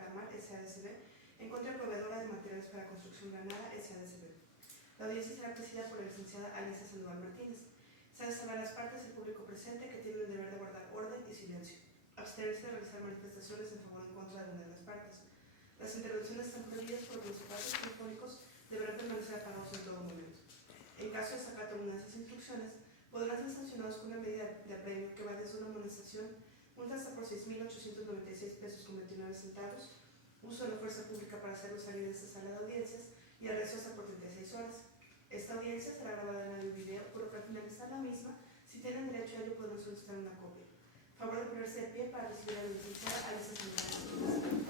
Garamar S.A.D.C.B. en contra de Proveedora de Materiales para Construcción Granada S.A.D.C.B. La audiencia será presidida por la licenciada Alicia Sandoval Martínez. Se han de saber las partes y el público presente que tienen el deber de guardar orden y silencio. Abstenerse de realizar manifestaciones en favor o en contra de una de las partes. Las intervenciones están prohibidas por los espacios telefónicos, deberán permanecer apagados en todo momento. En caso de desacato alguna de esas instrucciones, podrán ser sancionados con una medida de apremio que va desde una amonestación, multa hasta por 6.896 pesos con 29 centavos, uso de la fuerza pública para hacerlo salir de esta sala de audiencias y arresto hasta por 36 horas. Esta audiencia será grabada en audio y video, por lo que al finalizar la misma, si tienen derecho a ello, podrán solicitar una copia. Favor de ponerse de pie para recibir a la licenciada Alicia Sandoval Martínez.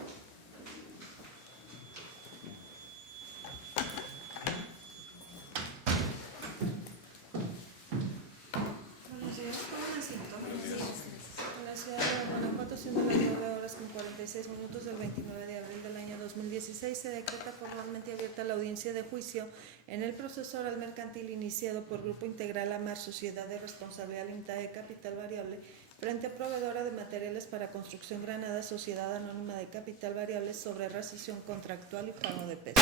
En la ciudad de Guanajuato, siendo las 9 horas con 46 minutos del 29 de abril del año 2016, se decreta formalmente abierta la audiencia de juicio en el proceso oral mercantil iniciado por Grupo Integral Amar, Sociedad de Responsabilidad Limitada de Capital Variable, frente a Proveedora de Materiales para Construcción Granada, Sociedad Anónima de Capital Variable, sobre rescisión contractual y pago de peso.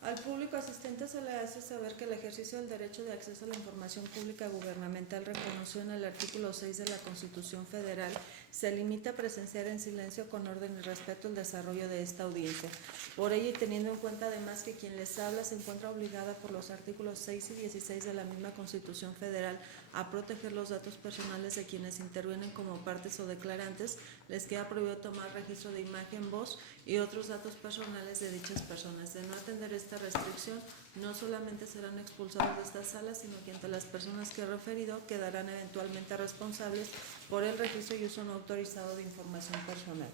Al público asistente se le hace saber que el ejercicio del derecho de acceso a la información pública gubernamental reconocido en el artículo 6 de la Constitución Federal se limita a presenciar en silencio con orden y respeto el desarrollo de esta audiencia. Por ello, y teniendo en cuenta además que quien les habla se encuentra obligada por los artículos 6 y 16 de la misma Constitución Federal a proteger los datos personales de quienes intervienen como partes o declarantes, les queda prohibido tomar registro de imagen, voz y otros datos personales de dichas personas. De no atender esta restricción, no solamente serán expulsados de esta sala, sino que ante las personas que he referido quedarán eventualmente responsables por el registro y uso no autorizado de información personal.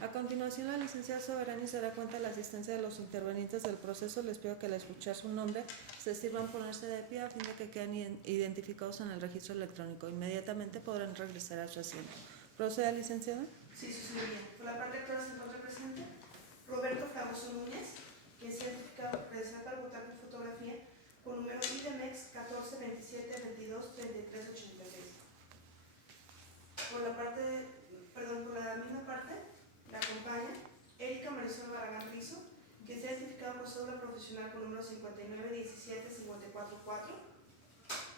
A continuación, la licenciada Soberani se dará cuenta de la asistencia de los intervenientes del proceso. Les pido que al escuchar su nombre se sirvan ponerse de pie a fin de que queden identificados en el registro electrónico. Inmediatamente podrán regresar a su asiento. ¿Proceda, licenciada? Sí, su señoría. Por la parte actora se encuentra presente Roberto Fragoso Núñez, quien se ha identificado credencial para votar por fotografía con número IDMEX 1427223386. Por la misma parte, la acompaña Erika Marisol Barragán Rizo, quien se ha identificado por cédula profesional con número 5917544.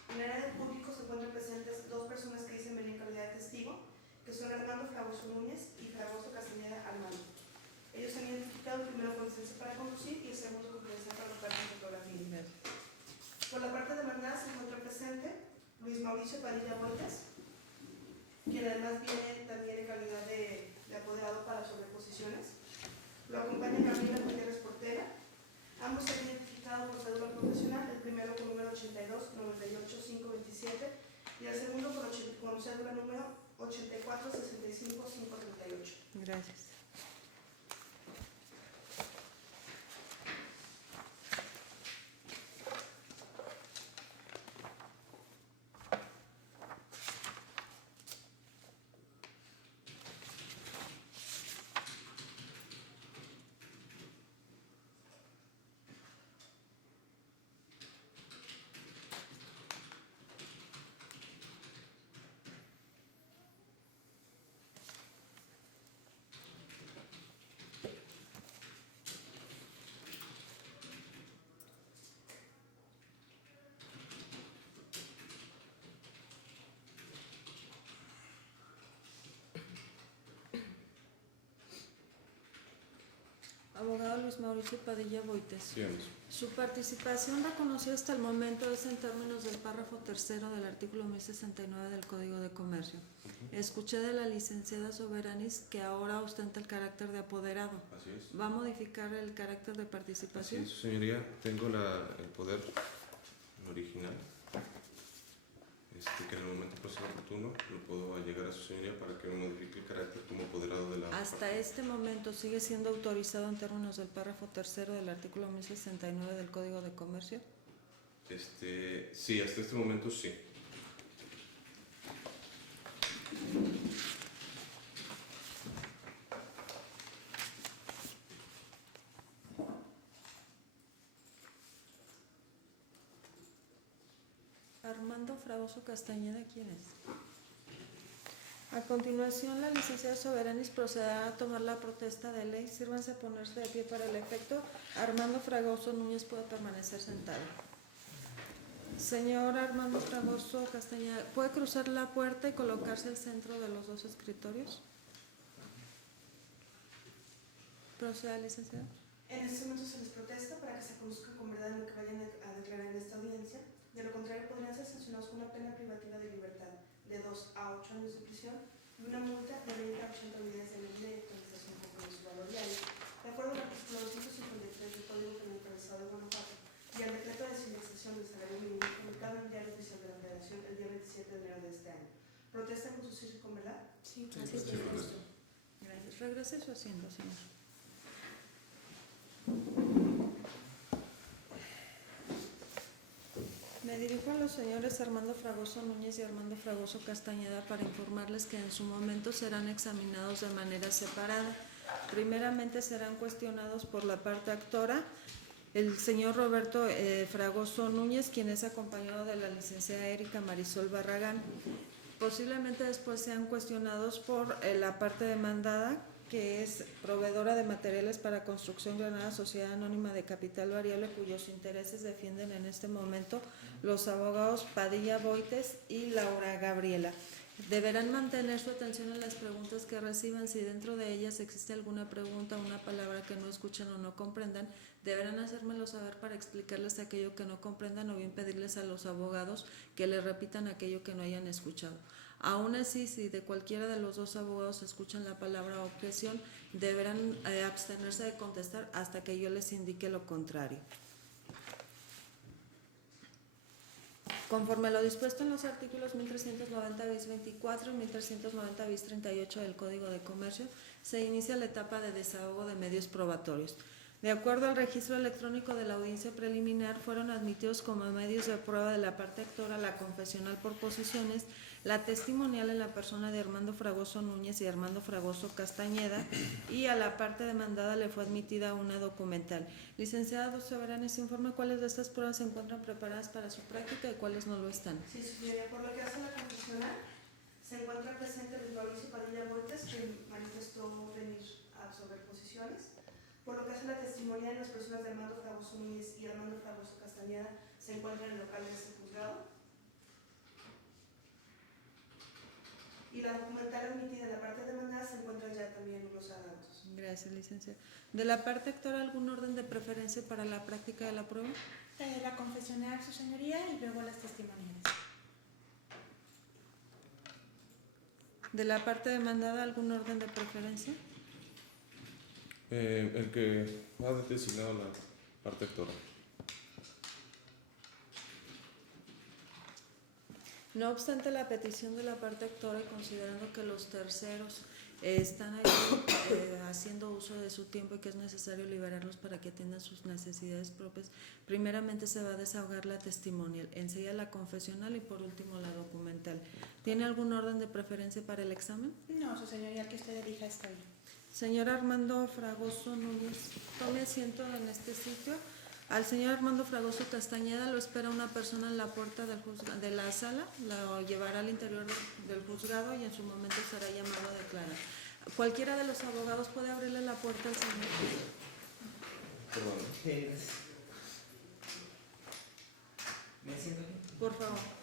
En el área del público se encuentran presentes dos personas que dicen venir en calidad de testigo, que son Armando Fragoso Núñez y Fragoso Castañeda Armando. Ellos han identificado el primero con licencia para conducir y el segundo con licencia para votar en fotografía. Por la parte demandada se encuentra presente Luis Mauricio Padilla Voltes, quien además viene también en calidad de apoderado para sobreposiciones. Lo acompaña Gabriela Gutiérrez Portera. Ambos se han identificado por cédula profesional, el primero con número 8298527 y el segundo con cédula número 8465538. Gracias. Abogado Luis Mauricio Padilla Boites. Su participación reconocida hasta el momento es en términos del párrafo tercero del artículo 1069 del Código de Comercio. Escuché de la licenciada Soberanis que ahora ostenta el carácter de apoderado. Así es. ¿Va a modificar el carácter de participación? Así es, señoría. Tengo el poder original, que en el momento pues oportuno lo puedo llegar a su señoría para que me modifique el carácter como apoderado de la... Hasta este momento sigue siendo autorizado en términos del párrafo tercero del artículo 1069 del Código de Comercio. Sí, hasta este momento sí. Armando Fragoso Castañeda, ¿quién es? A continuación, la licenciada Soberanis procederá a tomar la protesta de ley. Sírvanse a ponerse de pie para el efecto. Armando Fragoso Núñez puede permanecer sentado. Señor Armando Fragoso Castañeda, ¿puede cruzar la puerta y colocarse al centro de los dos escritorios? Proceda, licenciada. En este momento se les protesta para que se conozca con verdad lo que vayan a declarar en esta audiencia. De lo contrario, podrían ser sancionados con una pena privativa de libertad de 2 a 8 años de prisión y una multa de 20 a 80 unidades de ley de actualización conforme su valor diario, de acuerdo al artículo 253 del Código Penal del Estado de Guanajuato y al decreto de indexación del salario mínimo publicado en el Diario Oficial de la Federación el día 27 de enero de este año. ¿Protestan con justicia y con verdad? Sí, así es. Gracias. Regrese a su asiento, señor. Me dirijo a los señores Armando Fragoso Núñez y Armando Fragoso Castañeda para informarles que en su momento serán examinados de manera separada. Primeramente serán cuestionados por la parte actora el señor Roberto Fragoso Núñez, quien es acompañado de la licenciada Erika Marisol Barragán. Posiblemente después sean cuestionados por la parte demandada, que es proveedora de materiales para construcción Granada Sociedad Anónima de Capital Variable, cuyos intereses defienden en este momento los abogados Padilla Boites y Laura Gabriela. Deberán mantener su atención en las preguntas que reciban. Si dentro de ellas existe alguna pregunta, una palabra que no escuchen o no comprendan, deberán hacérmelo saber para explicarles aquello que no comprendan o bien pedirles a los abogados que les repitan aquello que no hayan escuchado. Aún así, si de cualquiera de los dos abogados escuchan la palabra objeción, deberán abstenerse de contestar hasta que yo les indique lo contrario. Conforme a lo dispuesto en los artículos 1390 bis 24 y 1390 bis 38 del Código de Comercio, se inicia la etapa de desahogo de medios probatorios. De acuerdo al registro electrónico de la audiencia preliminar, fueron admitidos como medios de prueba de la parte actora la confesional por posiciones, la testimonial en la persona de Armando Fragoso Núñez y Armando Fragoso Castañeda, y a la parte demandada le fue admitida una documental. Licenciada Soberanis, informe cuáles de estas pruebas se encuentran preparadas para su práctica y cuáles no lo están. Sí, su señoría, por lo que hace la confesional, se encuentra presente Luis Mauricio Padilla Boites, que manifestó venir a absorber posiciones. Por lo que hace la testimonial, las personas de Armando Fragoso Núñez y Armando Fragoso Castañeda se encuentran en el local de este juzgado. Y la documental admitida en la parte demandada se encuentran ya también los adeudos. Gracias, licenciada. ¿De la parte actora algún orden de preferencia para la práctica de la prueba? La confesional, su señoría, y luego las testimoniales. ¿De la parte demandada algún orden de preferencia? El que ha designado la parte actora. No obstante la petición de la parte actora y considerando que los terceros están aquí haciendo uso de su tiempo y que es necesario liberarlos para que atiendan sus necesidades propias, primeramente se va a desahogar la testimonial, enseguida la confesional y por último la documental. ¿Tiene algún orden de preferencia para el examen? No, su señoría, que usted elija está bien. Señor Armando Fragoso Núñez, tome asiento en este sitio. Al señor Armando Fragoso Castañeda lo espera una persona en la puerta de la sala, lo llevará al interior del juzgado y en su momento será llamado a declarar. Cualquiera de los abogados puede abrirle la puerta al señor. Perdón. ¿Me siento aquí? Por favor.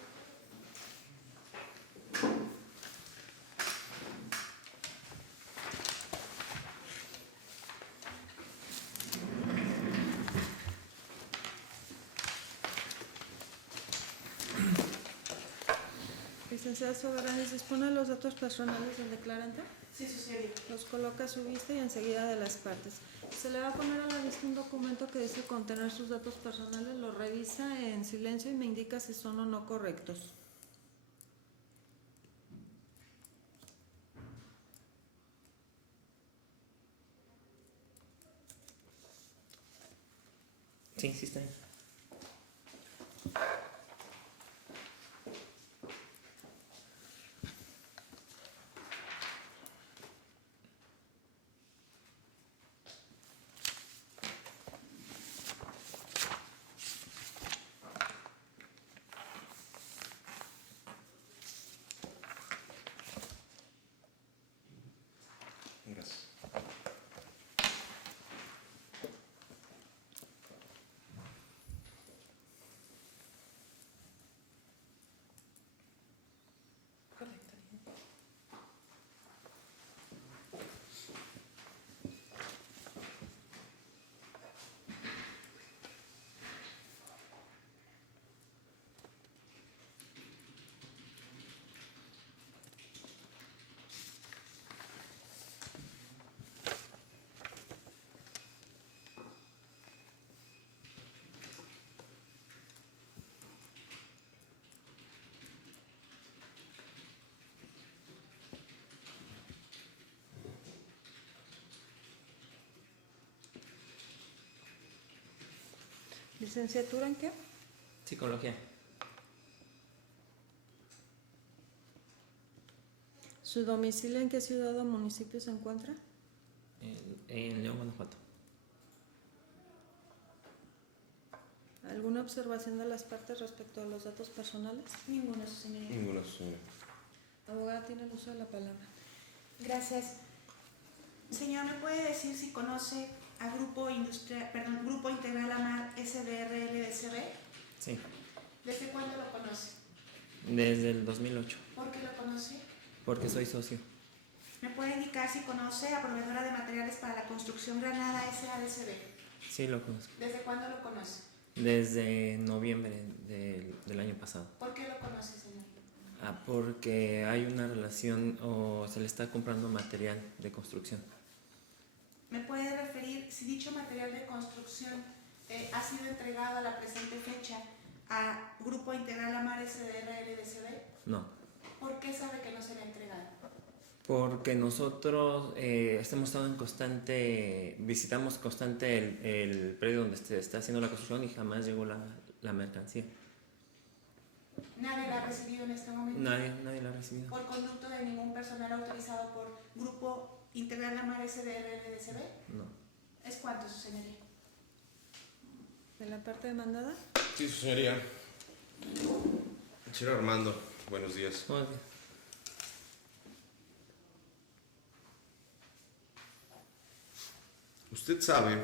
Licenciada Soberanis, ¿dispone de los datos personales del declarante? Sí, su señoría. Los coloca a su vista y enseguida de las partes. Se le va a poner a la vista un documento que dice contener sus datos personales, lo revisa en silencio y me indica si son o no correctos. Sí, sí está bien. ¿Licenciatura en qué? Psicología. ¿Su domicilio en qué ciudad o municipio se encuentra? En León, Guanajuato. ¿Alguna observación de las partes respecto a los datos personales? Ninguno, su señoría. Ninguna, su señoría. Abogada, tiene el uso de la palabra. Gracias. Señor, ¿me puede decir si conoce a Grupo Integral Amar SDRL de CB? Sí, ¿Desde cuándo lo conoce? desde el 2008, ¿Por qué lo conoce? porque soy socio. ¿Me puede indicar si conoce a Proveedora de Materiales para la Construcción Granada SADCB? Sí, lo conozco. ¿Desde cuándo lo conoce? Desde noviembre del año pasado. ¿Por qué lo conoce, señor? Porque hay una relación o se le está comprando material de construcción. ¿Me puede referir si dicho material de construcción ha sido entregado a la presente fecha a Grupo Integral Amar SDRL de CB? No, ¿Por qué sabe que no se le ha entregado? porque nosotros hemos estado en constante, visitamos constante el predio donde se está haciendo la construcción y jamás llegó la mercancía. ¿Nadie la ha recibido en este momento? Nadie la ha recibido. ¿Por conducto de ningún personal autorizado por Grupo Integral Amar SDRL de CB? No. ¿Es cuánto, su señoría? ¿De la parte demandada? Sí, su señoría. Señor Armando, buenos días. Buenos días. Usted sabe,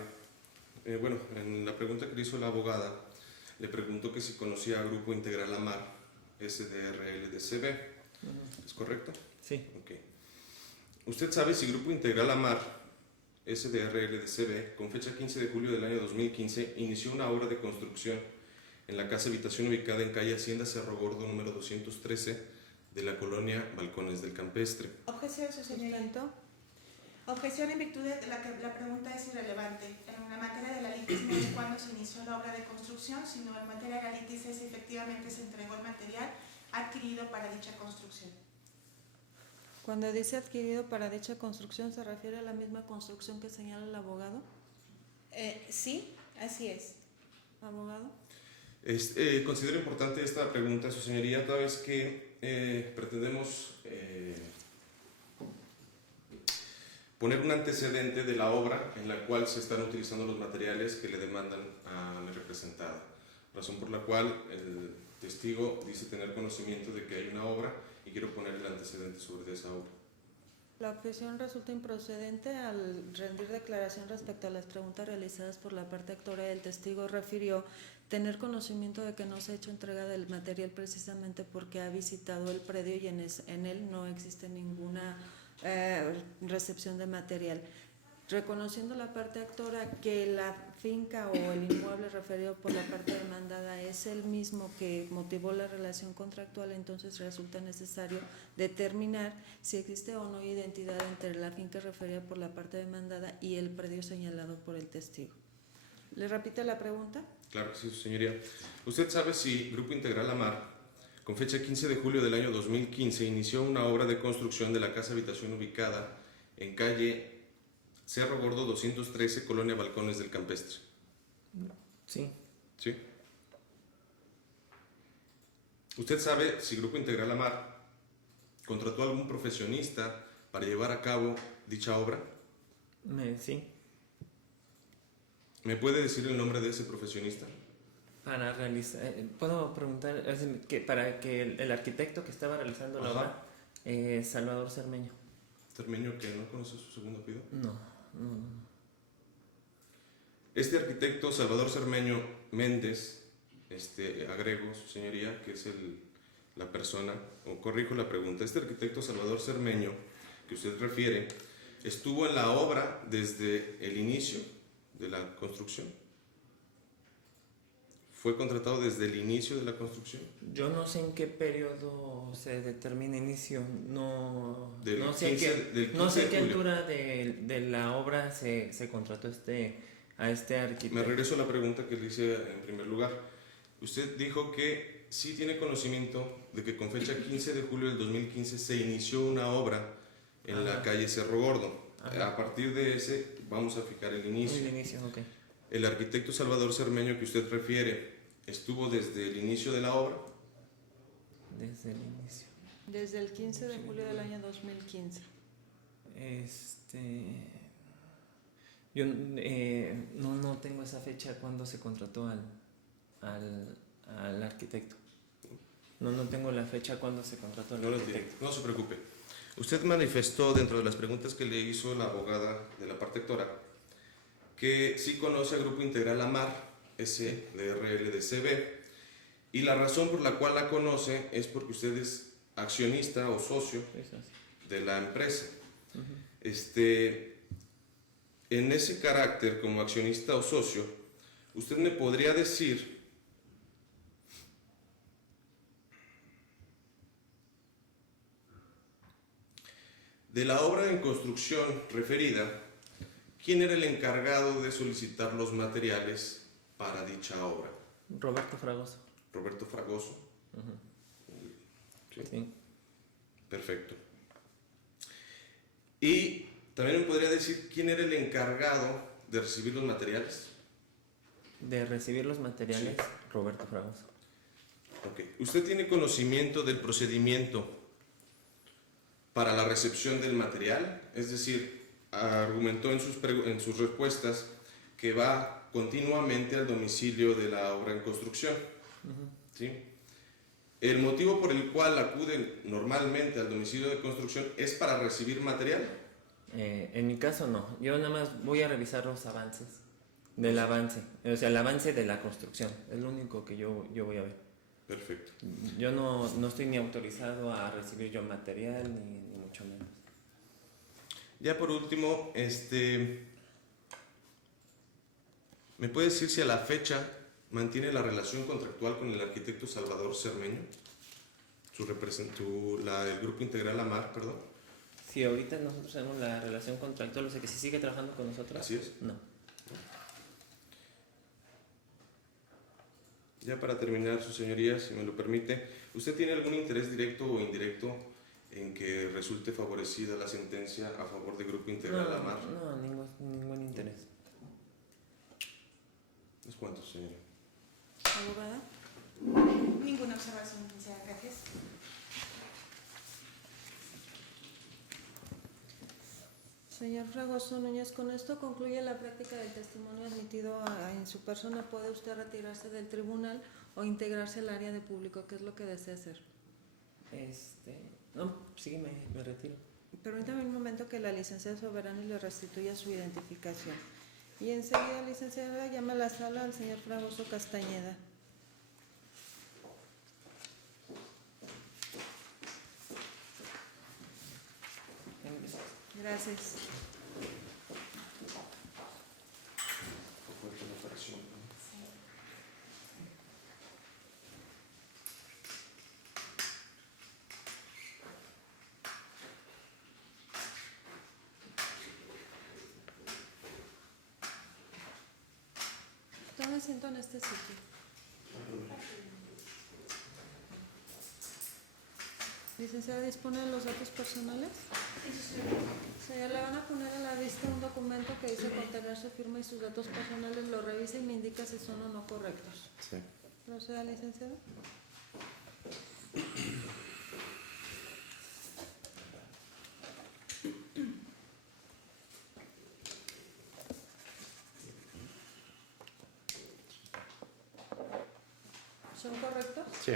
bueno, en la pregunta que le hizo la abogada, le preguntó que si conocía a Grupo Integral Amar SDRL de CB. ¿Es correcto? Sí, Ok. ¿Usted sabe si Grupo Integral Amar SDRL de CB, con fecha 15 de julio del año 2015, inició una obra de construcción en la casa habitación ubicada en calle Hacienda Cerro Gordo número 213 de la colonia Balcones del Campestre? Objeción, su señoría. ¿Sustento? Objeción en virtud de la que la pregunta es irrelevante. En la materia de la litis no es cuando se inició la obra de construcción, sino en materia de la litis es efectivamente se entregó el material adquirido para dicha construcción. Cuando dice adquirido para dicha construcción, ¿se refiere a la misma construcción que señala el abogado? Sí, así es. ¿Abogado? Considero importante esta pregunta, su señoría, toda vez que pretendemos poner un antecedente de la obra en la cual se están utilizando los materiales que le demandan a mi representada, razón por la cual el testigo dice tener conocimiento de que hay una obra y quiero poner el antecedente sobre esa obra. La objeción resulta improcedente al rendir declaración respecto a las preguntas realizadas por la parte actora. El testigo refirió tener conocimiento de que no se ha hecho entrega del material precisamente porque ha visitado el predio y en él no existe ninguna recepción de material. Reconociendo la parte actora que la finca o el inmueble referido por la parte demandada es el mismo que motivó la relación contractual, entonces resulta necesario determinar si existe o no identidad entre la finca referida por la parte demandada y el predio señalado por el testigo. ¿Le repite la pregunta? Claro que sí, su señoría. ¿Usted sabe si Grupo Integral Amar, con fecha 15 de julio del año 2015, inició una obra de construcción de la casa habitación ubicada en calle Cerro Gordo 213, colonia Balcones del Campestre? sí, ¿Sí? ¿Usted sabe si Grupo Integral Amar contrató a algún profesionista para llevar a cabo dicha obra? sí. ¿Me puede decir el nombre de ese profesionista? Para realizar, puedo preguntar, para que el arquitecto que estaba realizando la Ajá. obra, Salvador Cermeño. Cermeño, que no conoce su segundo apellido. No. Este arquitecto Salvador Cermeño Méndez, agrego, su señoría, que es la persona, o corrijo la pregunta, este arquitecto Salvador Cermeño, que usted refiere, estuvo en la obra desde el inicio de la construcción. ¿Fue contratado desde el inicio de la construcción? Yo no sé en qué periodo se determina inicio, no Del sé 15 del no 15 sé de qué julio. altura de la obra se contrató a este arquitecto. Me regreso a la pregunta que le hice en primer lugar. Usted dijo que sí tiene conocimiento de que con fecha 15 de julio del 2015 se inició una obra en la calle Cerro Gordo. Ajá. A partir de ese vamos a fijar el inicio. El inicio, ok. ¿El arquitecto Salvador Cermeño que usted refiere estuvo desde el inicio de la obra? Desde el inicio. Desde el 15 de julio del año 2015. Yo no tengo esa fecha cuando se contrató al arquitecto. No tengo la fecha cuando se contrató al No lo arquitecto. entiendo, no se preocupe. Usted manifestó dentro de las preguntas que le hizo la abogada de la parte actora que sí conoce al Grupo Integral AMAR, SDRL de CB, y la razón por la cual la conoce es porque usted es accionista o socio Eso sí. de la empresa. Ujú. En ese carácter como accionista o socio, usted me podría decir de la obra en construcción referida, ¿quién era el encargado de solicitar los materiales para dicha obra? Roberto Fragoso. Roberto Fragoso. Ujú. Sí. Sí. Perfecto. Y también me podría decir quién era el encargado de recibir los materiales. De recibir los materiales, Sí. Roberto Fragoso. Ok. ¿Usted tiene conocimiento del procedimiento para la recepción del material? Es decir, argumentó en sus respuestas que va continuamente al domicilio de la obra en construcción. Ujú. ¿Sí? El motivo por el cual acuden normalmente al domicilio de construcción es para recibir material. En mi caso no, yo nada más voy a revisar los avances del avance, o sea, el avance de la construcción, es lo único que yo voy a ver. Perfecto. Yo no estoy ni autorizado a recibir yo material, ni mucho menos. Ya por último, ¿me puede decir si a la fecha mantiene la relación contractual con el arquitecto Salvador Cermeño? El Grupo Integral AMAR, perdón. Si ahorita nosotros tenemos la relación contractual, o sea que si sigue trabajando con nosotros. Así es. No. Ya para terminar, su señoría, si me lo permite, ¿usted tiene algún interés directo o indirecto en que resulte favorecida la sentencia a favor del Grupo Integral AMAR? No, ningún interés. ¿Es cuánto, señora? ¿Abogada? Ninguna observación, licenciada. Gracias. Señor Fragoso Núñez, con esto concluye la práctica del testimonio admitido en su persona. ¿Puede usted retirarse del tribunal o integrarse al área de público? ¿Qué es lo que desea hacer? No, sí, me retiro. Permítame un momento que la licenciada Soberani le restituya su identificación. Y enseguida, licenciada, llama a la sala al señor Fragoso Castañeda. Gracias. Tome asiento en este sitio. Licenciada, ¿dispone de los datos personales? Señor, le van a poner a la vista un documento que dice contener su firma y sus datos personales. Lo revisa y me indica si son o no correctos. Sí. ¿Proceda, licenciada? ¿Son correctos? Sí.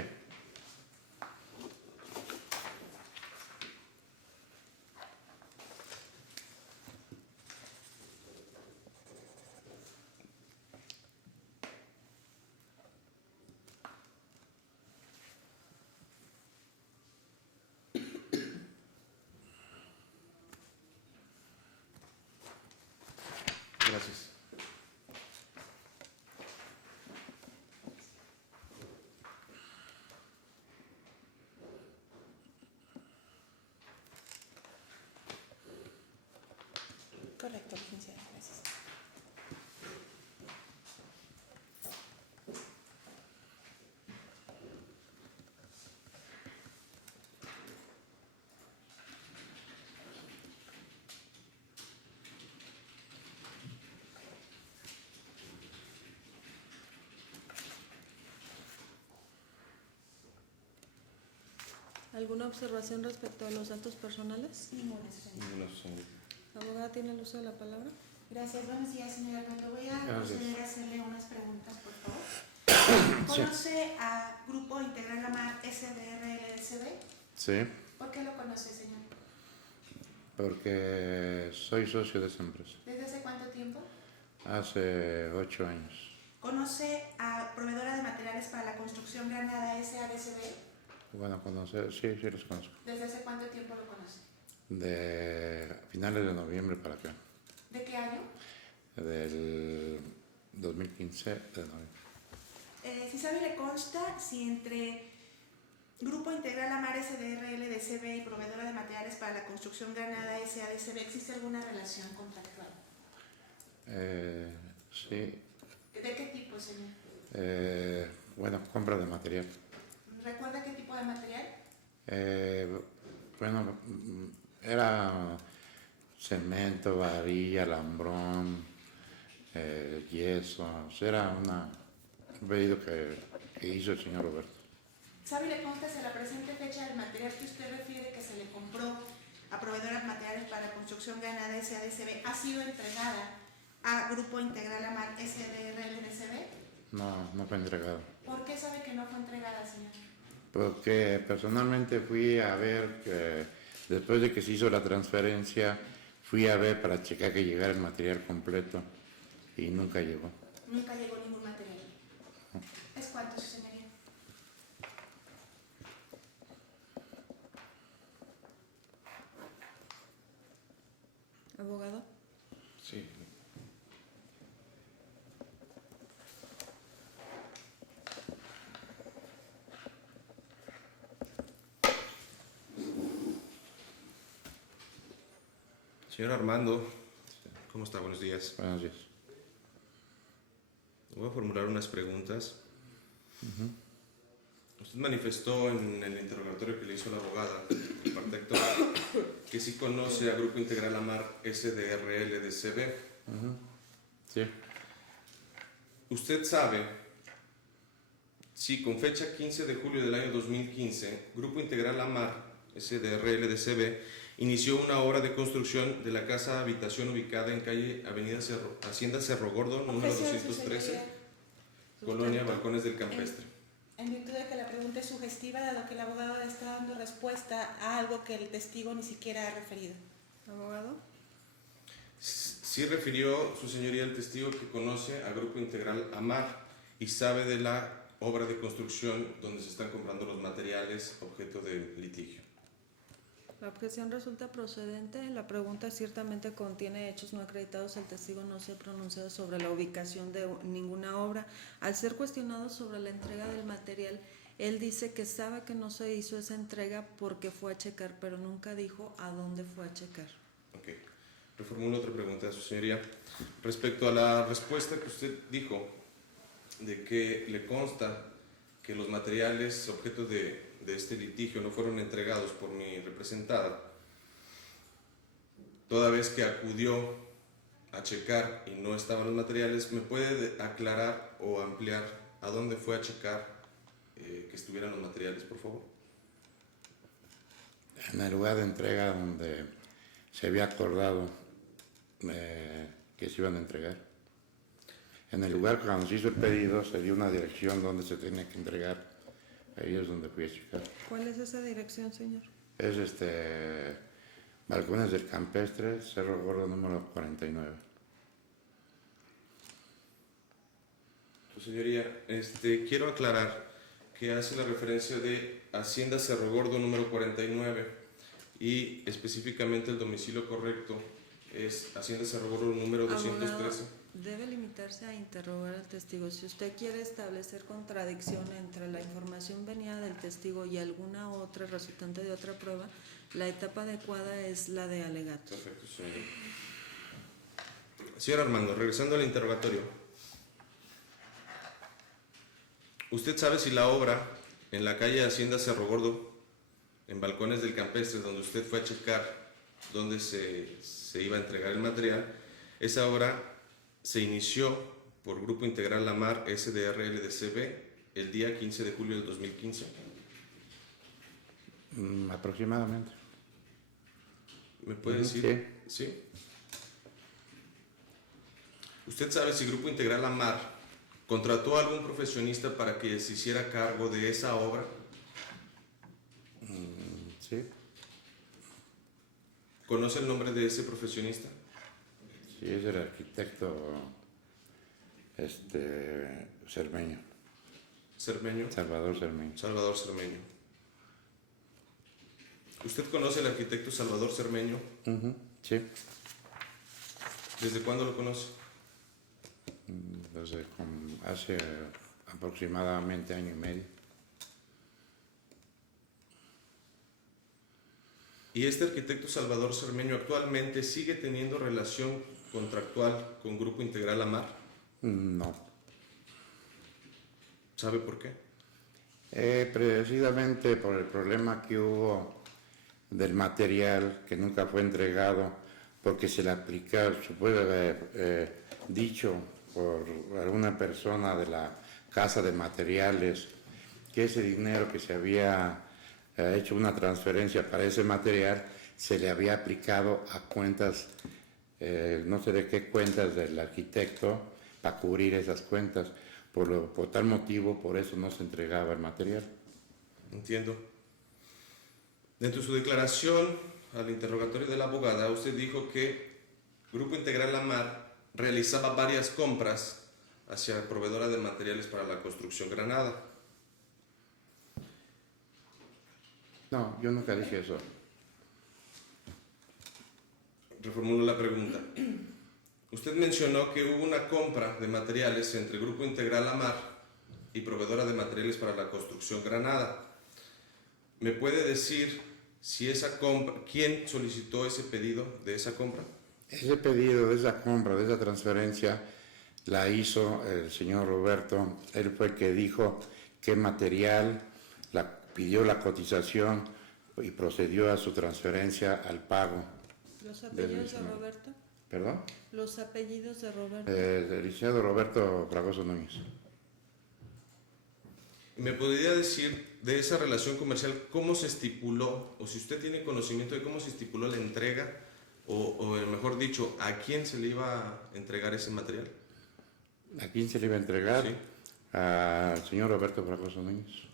Gracias. Correcto, licenciada. Gracias. ¿Alguna observación respecto a los datos personales? Ninguna, señora. Ninguna, señorita. La abogada tiene el uso de la palabra. Gracias, buenos días, señora Armando. Voy a Buenos días. proceder a hacerle unas preguntas, por favor. ¿Conoce a Grupo Integral Amar SDR LDCB? Sí, ¿Por qué lo conoce, señor? porque soy socio de esa empresa. ¿Desde hace cuánto tiempo? Hace 8 años. ¿Conoce a Proveedora de Materiales para la Construcción Granada SADCB? Bueno, conocer, sí, sí los conozco. ¿Desde hace cuánto tiempo lo conoce? De finales de noviembre para acá. ¿De qué año? Del 2015 de noviembre. Si sabe, le consta si entre Grupo Integral Amar SDR LDCB y Proveedora de Materiales para la Construcción Granada SADCB existe alguna relación contractual. Sí, ¿De qué tipo, señor? bueno, compra de material. ¿Recuerda qué tipo de material? Bueno, era cemento, varilla, alambrón, yeso. Era un pedido que hizo el señor Roberto. ¿Sabe y le consta si a la presente fecha del material que usted refiere que se le compró a Proveedora de Materiales para la Construcción Granada SADCB ha sido entregada a Grupo Integral Amar SDR LDCB? No fue entregado. ¿Por qué sabe que no fue entregada, señor? Porque personalmente fui a ver que después de que se hizo la transferencia, fui a ver para checar que llegara el material completo y nunca llegó. Nunca llegó ningún material. ¿Es cuánto, su señoría? Abogado. Sí. Señor Armando, ¿cómo está? Buenos días. Buenos días. Voy a formular unas preguntas. Usted manifestó en el interrogatorio que le hizo la abogada, el parte actual, que sí conoce a Grupo Integral Amar SDR LDCB. Sí, Usted sabe si con fecha 15 de julio del año 2015, Grupo Integral Amar SDR LDCB inició una obra de construcción de la casa habitación ubicada en calle Avenida Hacienda Cerro Gordo, número Objeción, su 213, señoría. Colonia Balcones del Campestre. En virtud de que la pregunta es sugestiva, dado que el abogado le está dando respuesta a algo que el testigo ni siquiera ha referido. Abogado. Sí refirió su señoría el testigo que conoce al Grupo Integral Amar y sabe de la obra de construcción donde se están comprando los materiales objeto de litigio. La objeción resulta procedente. La pregunta ciertamente contiene hechos no acreditados. El testigo no se ha pronunciado sobre la ubicación de ninguna obra. Al ser cuestionado sobre la entrega del material, él dice que sabe que no se hizo esa entrega porque fue a checar, pero nunca dijo a dónde fue a checar. Ok. Reformulo otra pregunta, su señoría. Respecto a la respuesta que usted dijo de que le consta que los materiales objeto de este litigio no fueron entregados por mi representada, toda vez que acudió a checar y no estaban los materiales, ¿me puede aclarar o ampliar a dónde fue a checar que estuvieran los materiales, por favor? en el lugar de entrega donde se había acordado que se iban a entregar. En el lugar cuando se hizo el pedido se dio una dirección donde se tenía que entregar. Ahí es donde fui a checar. ¿Cuál es esa dirección, señor? Es Balcones del Campestre, Cerro Gordo número 49. Su señoría, quiero aclarar que hace la referencia de Hacienda Cerro Gordo número 49 y específicamente el domicilio correcto es Hacienda Cerro Gordo número 213. Abogado, debe limitarse a interrogar al testigo. Si usted quiere establecer contradicción entre la información venida del testigo y alguna otra resultante de otra prueba, la etapa adecuada es la de alegatos. Perfecto, señor. Señor Armando, regresando al interrogatorio. ¿Usted sabe si la obra en la calle Hacienda Cerro Gordo, en Balcones del Campestre, donde usted fue a checar dónde se iba a entregar el material, esa obra se inició por Grupo Integral Amar SDR LDCB el día 15 de julio del 2015? Aproximadamente. ¿Me puede Ujú, decir? Sí. ¿Usted sabe si Grupo Integral AMAR contrató a algún profesionista para que se hiciera cargo de esa obra? Sí, ¿Conoce el nombre de ese profesionista? sí, es el arquitecto Cermeño, Cermeño. Salvador Cermeño. Salvador Cermeño. ¿Usted conoce al arquitecto Salvador Cermeño? Ujú, sí, ¿Desde cuándo lo conoce? hace aproximadamente año y medio. ¿Y este arquitecto Salvador Cermeño actualmente sigue teniendo relación contractual con Grupo Integral AMAR? No. ¿Sabe por qué? Precisamente por el problema que hubo del material que nunca fue entregado, porque se le aplicó, se puede haber dicho por alguna persona de la casa de materiales que ese dinero que se había hecho una transferencia para ese material se le había aplicado a cuentas, no sé de qué cuentas del arquitecto, para cubrir esas cuentas. Por tal motivo, por eso no se entregaba el material. Entiendo. Dentro de su declaración al interrogatorio de la abogada, usted dijo que Grupo Integral AMAR realizaba varias compras hacia proveedora de materiales para la construcción Granada. No, yo nunca dije eso. Reformulo la pregunta. Usted mencionó que hubo una compra de materiales entre Grupo Integral AMAR y proveedora de materiales para la construcción Granada. ¿Me puede decir si esa compra, quién solicitó ese pedido de esa compra? Ese pedido de esa compra, de esa transferencia, la hizo el señor Roberto. Él fue el que dijo qué material, pidió la cotización y procedió a su transferencia al pago. ¿Los apellidos de mismo. Roberto? ¿Perdón? Los apellidos de Roberto. El licenciado Roberto Fragoso Núñez. ¿Me podría decir de esa relación comercial cómo se estipuló, o si usted tiene conocimiento de cómo se estipuló la entrega, o mejor dicho, a quién se le iba a entregar ese material? ¿A quién se le iba a entregar? Sí. Al señor Roberto Fragoso Núñez.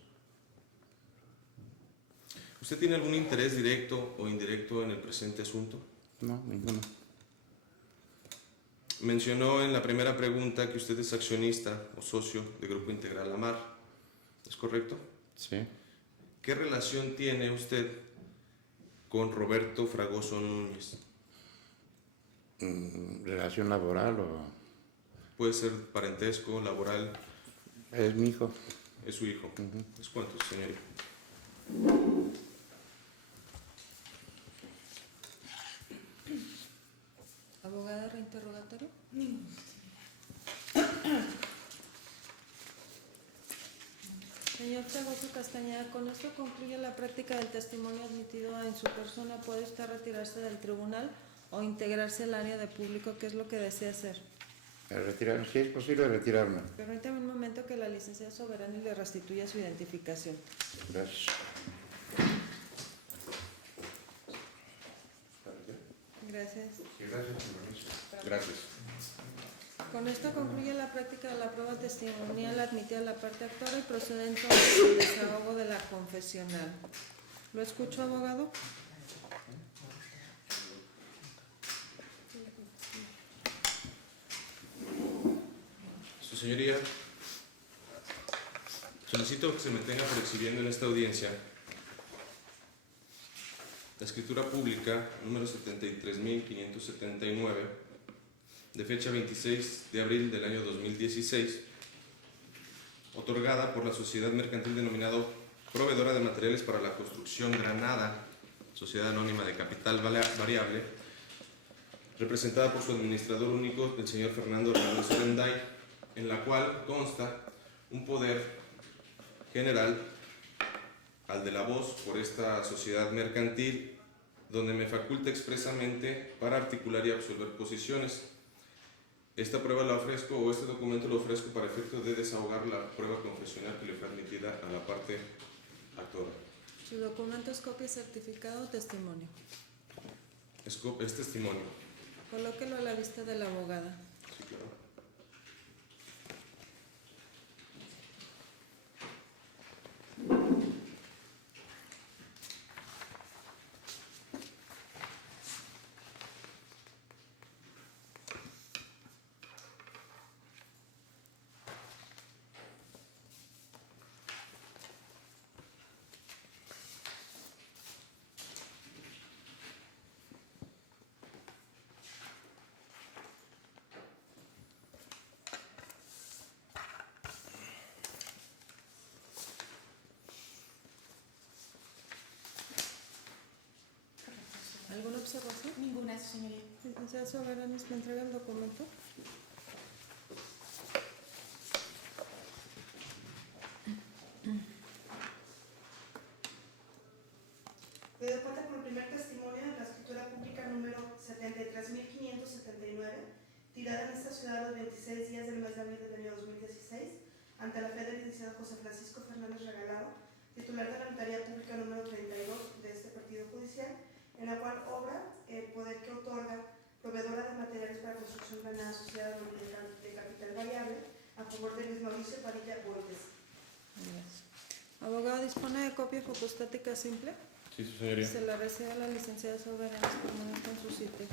¿Usted tiene algún interés directo o indirecto en el presente asunto? No, ninguno. Mencionó en la primera pregunta que usted es accionista o socio de Grupo Integral AMAR. ¿Es correcto? Sí. ¿Qué relación tiene usted con Roberto Fragoso Núñez? ¿Relación laboral o...? Puede ser parentesco, laboral. Es mi hijo. Es su hijo. Ujú. ¿Es cuánto, señorita? ¿Abogada reinterrogatorio? Señor Fragoso Castañeda, con esto concluye la práctica del testimonio admitido en su persona. ¿Puede usted retirarse del tribunal o integrarse al área de público? ¿Qué es lo que desea hacer? Retirarme, si es posible retirarme. Permítame un momento que la licenciada Soberani le restituya su identificación. Gracias. Gracias. Sí, gracias, con permiso. Gracias. Con esto concluye la práctica de la prueba testimonial admitida la parte actora y procedente al desahogo de la confesional. ¿Lo escucho, abogado? Su señoría, solicito que se me tenga por exhibiendo en esta audiencia la escritura pública número 73.579 de fecha 26 de abril del año 2016, otorgada por la sociedad mercantil denominada Proveedora de Materiales para la Construcción Granada, Sociedad Anónima de Capital Variable, representada por su administrador único, el señor Fernando Hernández Orenday, en la cual consta un poder general al de la voz por esta sociedad mercantil, donde me faculta expresamente para articular y absolver posiciones. Esta prueba la ofrezco, o este documento lo ofrezco para efectos de desahogar la prueba confesional que le fue admitida a la parte actora. Su documento es copia, certificado o testimonio. Es testimonio. Colóquelo a la vista de la abogada. Sí, claro. ¿Alguna observación? Ninguna, señoría. Licenciada Soberanis, ¿me entrega el documento? Me doy cuenta por el primer testimonio de la escritura pública número 73.579, tirada en esta ciudad los 26 días del mes de abril del año 2016, ante la fe del licenciado José Francisco Fernández Regalado, titular de la Notaría Pública número 32 de este partido judicial, en la cual obra el poder que otorga proveedora de materiales para construcción Granada Sociedad de Capital Variable a favor de Luis Mauricio Padilla Borges. Abogado, ¿dispone de copia fotostática simple? Sí, su señoría. Se la recibe a la licenciada Soberanis permanente en su sitio.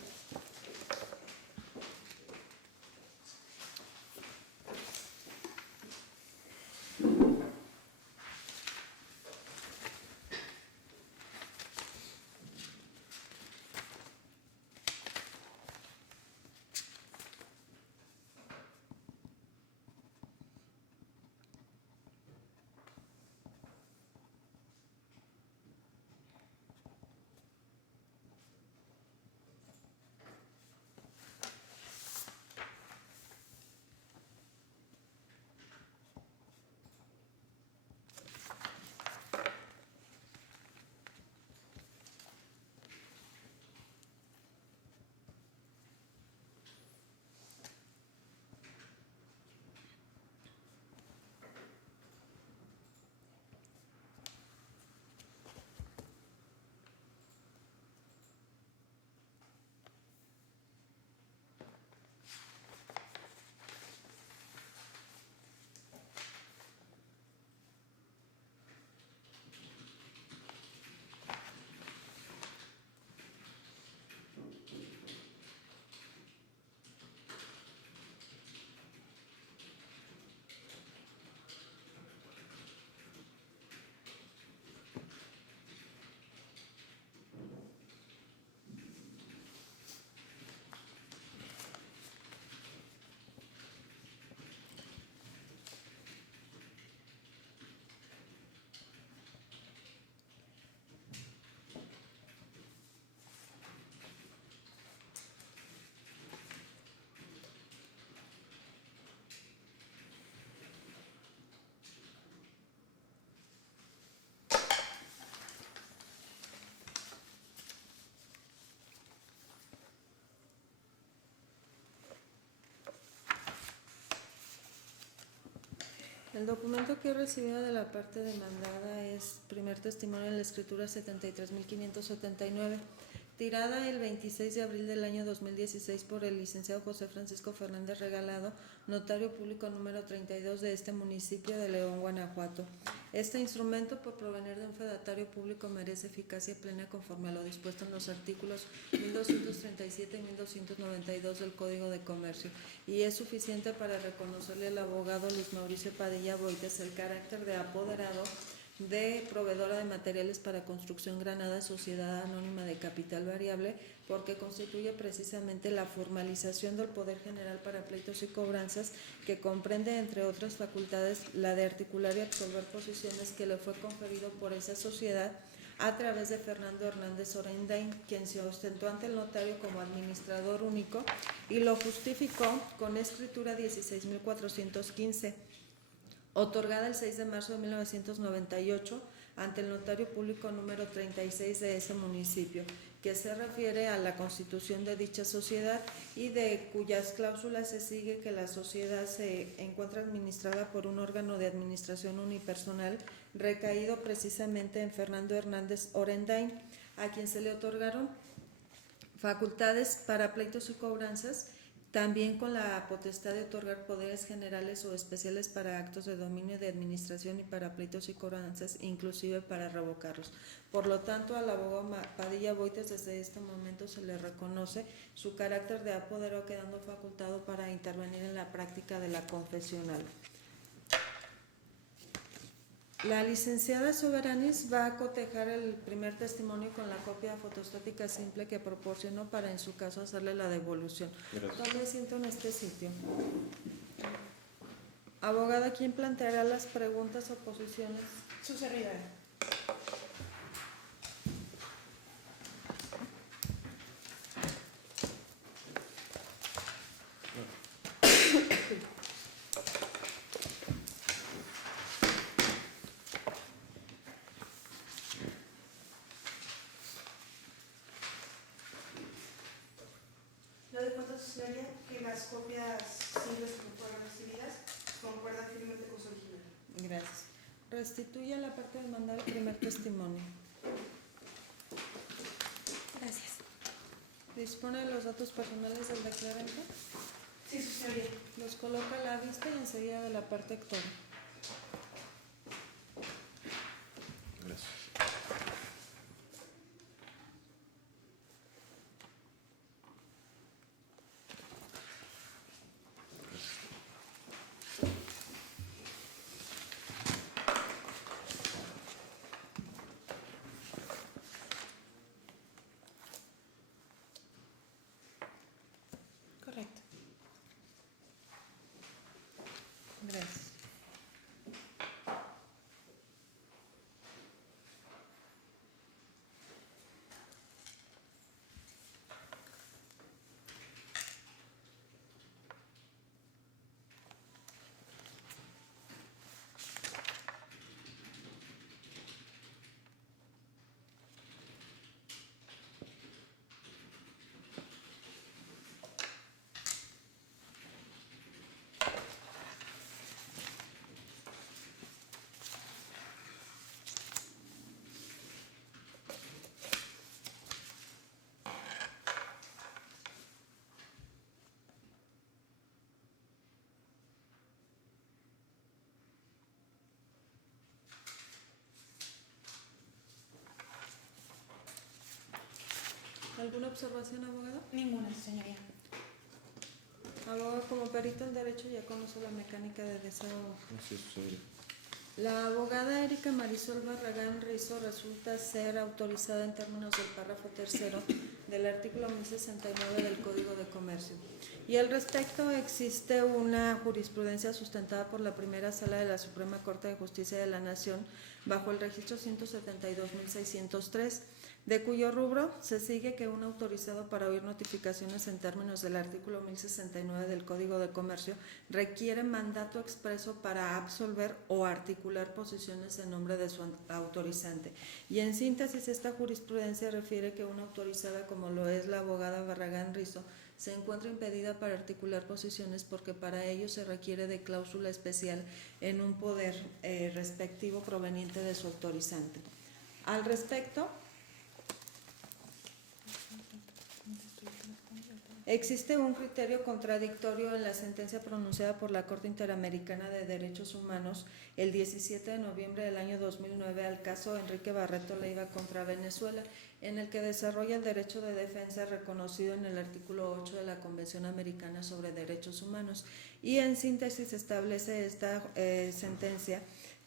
El documento que he recibido de la parte demandada es primer testimonio en la escritura 73.579, tirada el 26 de abril del año 2016 por el licenciado José Francisco Fernández Regalado, notario público número 32 de este municipio de León, Guanajuato. Este instrumento, por provenir de un fedatario público, merece eficacia plena conforme a lo dispuesto en los artículos 1237 y 1292 del Código de Comercio, y es suficiente para reconocerle al abogado Luis Mauricio Padilla Boites el carácter de apoderado de proveedora de materiales para construcción Granada Sociedad Anónima de Capital Variable, porque constituye precisamente la formalización del poder general para pleitos y cobranzas, que comprende, entre otras facultades, la de articular y absolver posiciones que le fue conferido por esa sociedad a través de Fernando Hernández Orendain, quien se ostentó ante el notario como administrador único y lo justificó con escritura 16.415, otorgada el 6 de marzo de 1998 ante el notario público número 36 de ese municipio, que se refiere a la constitución de dicha sociedad y de cuyas cláusulas se sigue que la sociedad se encuentra administrada por un órgano de administración unipersonal recaído precisamente en Fernando Hernández Orendain, a quien se le otorgaron facultades para pleitos y cobranzas, también con la potestad de otorgar poderes generales o especiales para actos de dominio de administración y para pleitos y cobranzas, inclusive para revocarlos. Por lo tanto, al abogado Padilla Boites desde este momento se le reconoce su carácter de apodero, quedando facultado para intervenir en la práctica de la confesional. La licenciada Soberanis va a cotejar el primer testimonio con la copia fotostática simple que proporcionó para en su caso hacerle la devolución. Gracias. Tome asiento en este sitio. Abogada, ¿quién planteará las preguntas o posiciones? Su servidora. Le doy cuenta a su señoría que las copias simples que fueron recibidas concuerdan firmemente con su original. Gracias. Restituye a la parte del mandar el primer testimonio. Gracias. Dispone de los datos personales del declarante. Sí, su señoría. Los coloca a la vista y enseguida de la parte actora. Gracias. Correcto. Gracias. ¿Alguna observación, abogado? Ninguna, señoría. Abogado, como perito en derecho ya conoce la mecánica de desahogo. Así es, señoría. La abogada Erika Marisol Barragán Rizo resulta ser autorizada en términos del párrafo tercero del artículo 1069 del Código de Comercio. Y al respecto existe una jurisprudencia sustentada por la primera sala de la Suprema Corte de Justicia de la Nación bajo el registro 172.603, de cuyo rubro se sigue que un autorizado para oír notificaciones en términos del artículo 1069 del Código de Comercio requiere mandato expreso para absolver o articular posiciones en nombre de su autorizante. Y en síntesis, esta jurisprudencia refiere que una autorizada, como lo es la abogada Barragán Rizo, se encuentra impedida para articular posiciones porque para ello se requiere de cláusula especial en un poder respectivo proveniente de su autorizante. Al respecto, existe un criterio contradictorio en la sentencia pronunciada por la Corte Interamericana de Derechos Humanos el 17 de noviembre del año 2009 al caso Enrique Barreto Leiva contra Venezuela, en el que desarrolla el derecho de defensa reconocido en el artículo 8 de la Convención Americana sobre Derechos Humanos. Y en síntesis establece esta sentencia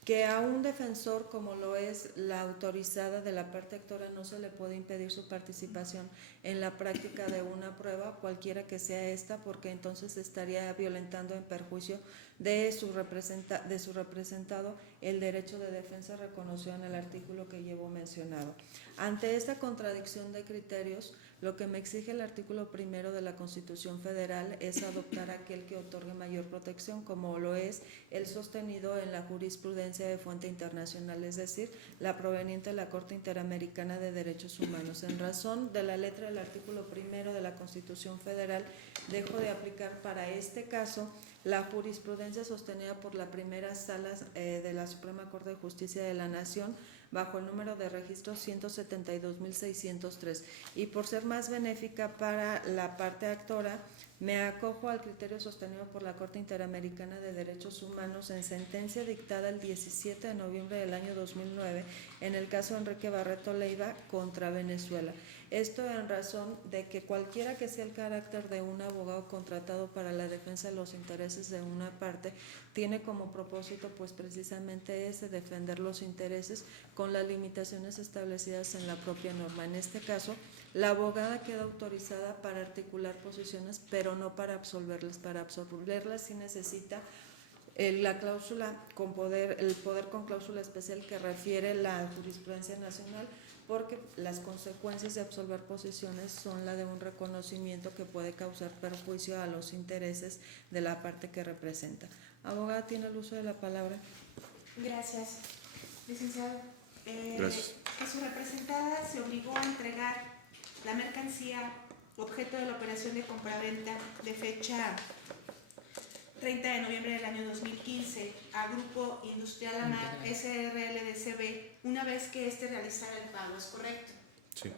que a un defensor, como lo es la autorizada de la parte actora, no se le puede impedir su participación en la práctica de una prueba, cualquiera que sea esta, porque entonces estaría violentando en perjuicio de su representado el derecho de defensa reconocido en el artículo que llevo mencionado. Ante esta contradicción de criterios, lo que me exige el artículo 1 de la Constitución Federal es adoptar aquel que otorgue mayor protección, como lo es el sostenido en la jurisprudencia de fuente internacional, es decir, la proveniente de la Corte Interamericana de Derechos Humanos. En razón de la letra del artículo 1 de la Constitución Federal, dejo de aplicar para este caso la jurisprudencia sostenida por la primera sala de la Suprema Corte de Justicia de la Nación bajo el número de registro 172.603, y por ser más benéfica para la parte actora, me acojo al criterio sostenido por la Corte Interamericana de Derechos Humanos en sentencia dictada el 17 de noviembre del año 2009 en el caso Enrique Barreto Leiva contra Venezuela. Esto en razón de que cualquiera que sea el carácter de un abogado contratado para la defensa de los intereses de una parte, tiene como propósito pues precisamente ese, defender los intereses con las limitaciones establecidas en la propia norma. En este caso, la abogada queda autorizada para articular posiciones, pero no para absolverlas. Para absolverlas sí necesita la cláusula con poder, el poder con cláusula especial que refiere la jurisprudencia nacional, porque las consecuencias de absolver posiciones son la de un reconocimiento que puede causar perjuicio a los intereses de la parte que representa. Abogada, tiene el uso de la palabra. Gracias, licenciado. Gracias. Que su representada se obligó a entregar la mercancía objeto de la operación de compraventa de fecha 30 de noviembre del año 2015 a Grupo Industrial Amar SRL de CB una vez que éste realizara el pago, ¿es correcto? Sí.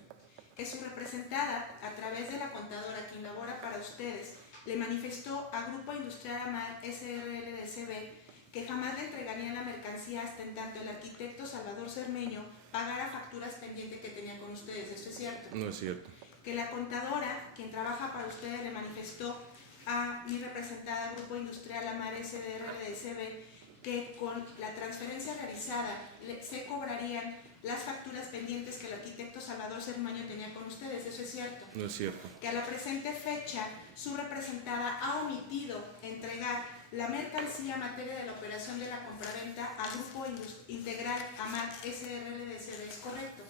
Que su representada, a través de la contadora quien labora para ustedes, le manifestó a Grupo Industrial Amar SRL de CB que jamás le entregarían la mercancía hasta en tanto el arquitecto Salvador Cermeño pagara facturas pendientes que tenía con ustedes, ¿eso es cierto? No es cierto. Que la contadora, quien trabaja para ustedes, le manifestó a mi representada Grupo Industrial Amar SRL de CB que con la transferencia realizada se cobrarían las facturas pendientes que el arquitecto Salvador Cermeño tenía con ustedes, ¿eso es cierto? No es cierto. Que a la presente fecha su representada ha omitido entregar la mercancía en materia de la operación de la compraventa a Grupo Integral Amar SRL de CB, ¿es correcto?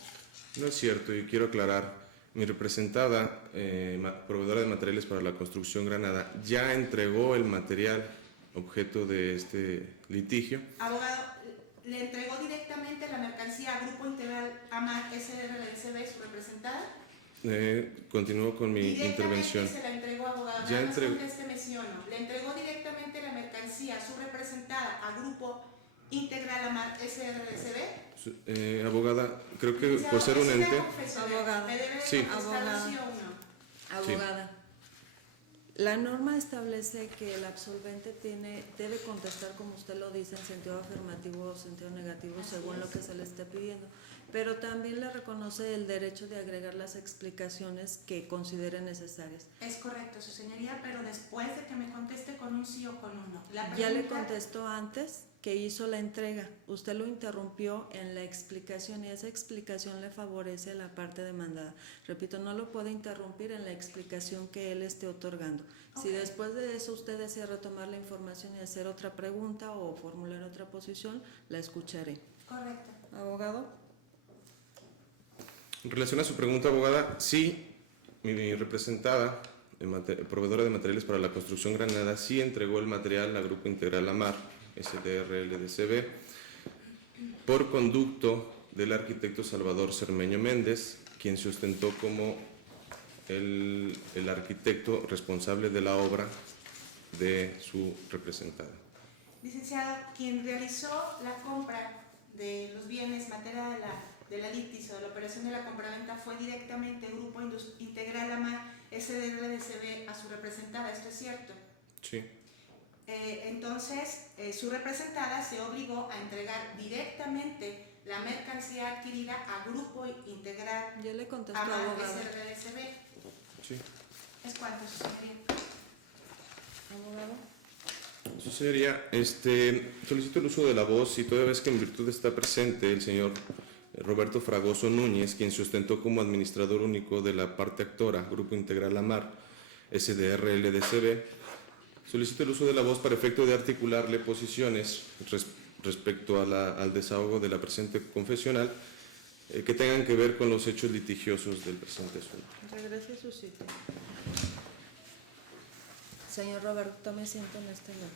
No es cierto, y quiero aclarar. Mi representada, proveedora de materiales para la construcción Granada, ya entregó el material objeto de este litigio. Abogado, ¿le entregó directamente la mercancía a Grupo Integral Amar SRL de CB, su representada? Continúo con mi intervención. Directamente se la entregó, abogado. Ya Nada más entregó. conteste, menciono. ¿Le entregó directamente la mercancía a su representada a Grupo Integral Amar SRL de CB? Abogada, creo que por ser un ente... Abogado. ¿Me debe de Sí. contestar Abogado. sí o no? Abogada, la norma establece que el absolvente debe contestar, como usted lo dice, en sentido afirmativo o sentido negativo, según lo que se le esté pidiendo, pero también le reconoce el derecho de agregar las explicaciones que considere necesarias. Es correcto, su señoría, pero después de que me conteste con un sí o con un no. La Ya le pregunta- contestó antes que hizo la entrega. Usted lo interrumpió en la explicación y esa explicación le favorece a la parte demandada. Repito, no lo puede interrumpir en la explicación que él esté otorgando. Si Ok. después de eso usted desea retomar la información y hacer otra pregunta o formular otra posición, la escucharé. Correcto. Abogado. En relación a su pregunta, abogada, sí, mi representada, proveedora de materiales para la construcción Granada, sí entregó el material a Grupo Integral Amar, SDRL de CB, por conducto del arquitecto Salvador Cermeño Méndez, quien se ostentó como el arquitecto responsable de la obra de su representada. Licenciado, quien realizó la compra de los bienes materia de la litis o de la operación de la compraventa fue directamente Grupo Integral Amar SDR de CB a su representada, ¿esto es cierto? Sí. Entonces, su representada se obligó a entregar directamente la mercancía adquirida a Grupo Integral Ya le contestó, Amar abogado. SDR de CB. Sí. ¿Es cuánto, su señoría? Abogado. Su señoría, solicito el uso de la voz y toda vez que en virtud está presente el señor Roberto Fragoso Núñez, quien se ostentó como administrador único de la parte actora, Grupo Integral Amar, SDRL de CB, Solicito el uso de la voz para efecto de articularle posiciones respecto al desahogo de la presente confesional que tengan que ver con los hechos litigiosos del presente asunto. Regrese a su sitio. Señor Roberto, tome asiento en este lugar.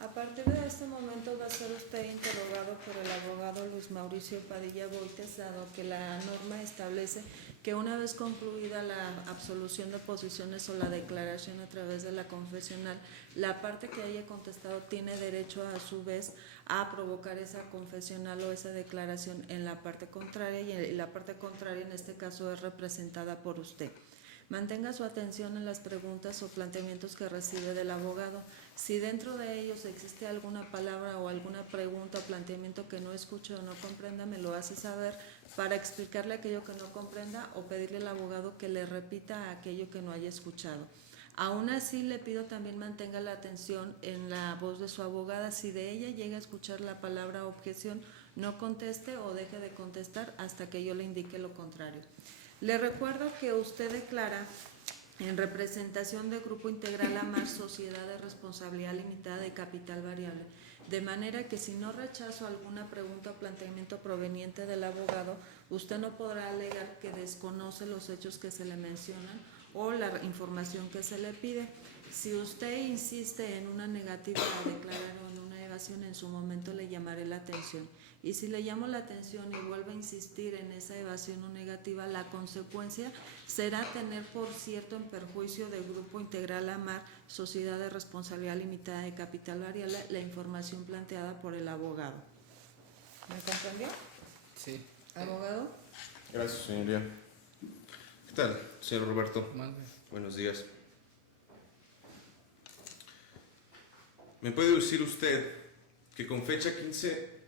A partir de este momento va a ser usted interrogado por el abogado Luis Mauricio Padilla Boites, dado que la norma establece que una vez concluida la absolución de posiciones o la declaración a través de la confesional, la parte que haya contestado tiene derecho a su vez a provocar esa confesional o esa declaración en la parte contraria, y la parte contraria en este caso es representada por usted. Mantenga su atención en las preguntas o planteamientos que recibe del abogado. Si dentro de ellos existe alguna palabra o alguna pregunta o planteamiento que no escuche o no comprenda, me lo hace saber para explicarle aquello que no comprenda o pedirle al abogado que le repita aquello que no haya escuchado. Aún así, le pido también mantenga la atención en la voz de su abogada. Si de ella llega a escuchar la palabra objeción, no conteste o deje de contestar hasta que yo le indique lo contrario. Le recuerdo que usted declara en representación del Grupo Integral Amar, Sociedad de Responsabilidad Limitada de Capital Variable, de manera que si no rechazo alguna pregunta o planteamiento proveniente del abogado, usted no podrá alegar que desconoce los hechos que se le mencionan o la información que se le pide. Si usted insiste en una negativa a declarar o en una evasión, en su momento le llamaré la atención. Y si le llamo la atención y vuelve a insistir en esa evasión o negativa, la consecuencia será tener por cierto en perjuicio del Grupo Integral Amar, Sociedad de Responsabilidad Limitada de Capital Variable, la información planteada por el abogado. ¿Me comprendió? Sí. ¿Abogado? Gracias, señoría. ¿Qué tal, señor Roberto? Mande. Buenos días. ¿Me puede decir usted que con fecha 15,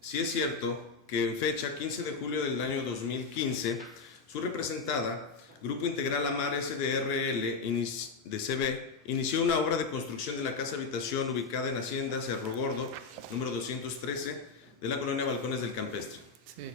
si es cierto que en fecha 15 de julio del año 2015, su representada, Grupo Integral Amar SDRL de CB, inició una obra de construcción de la casa habitación ubicada en Hacienda Cerro Gordo, número 213, de la colonia Balcones del Campestre? Sí.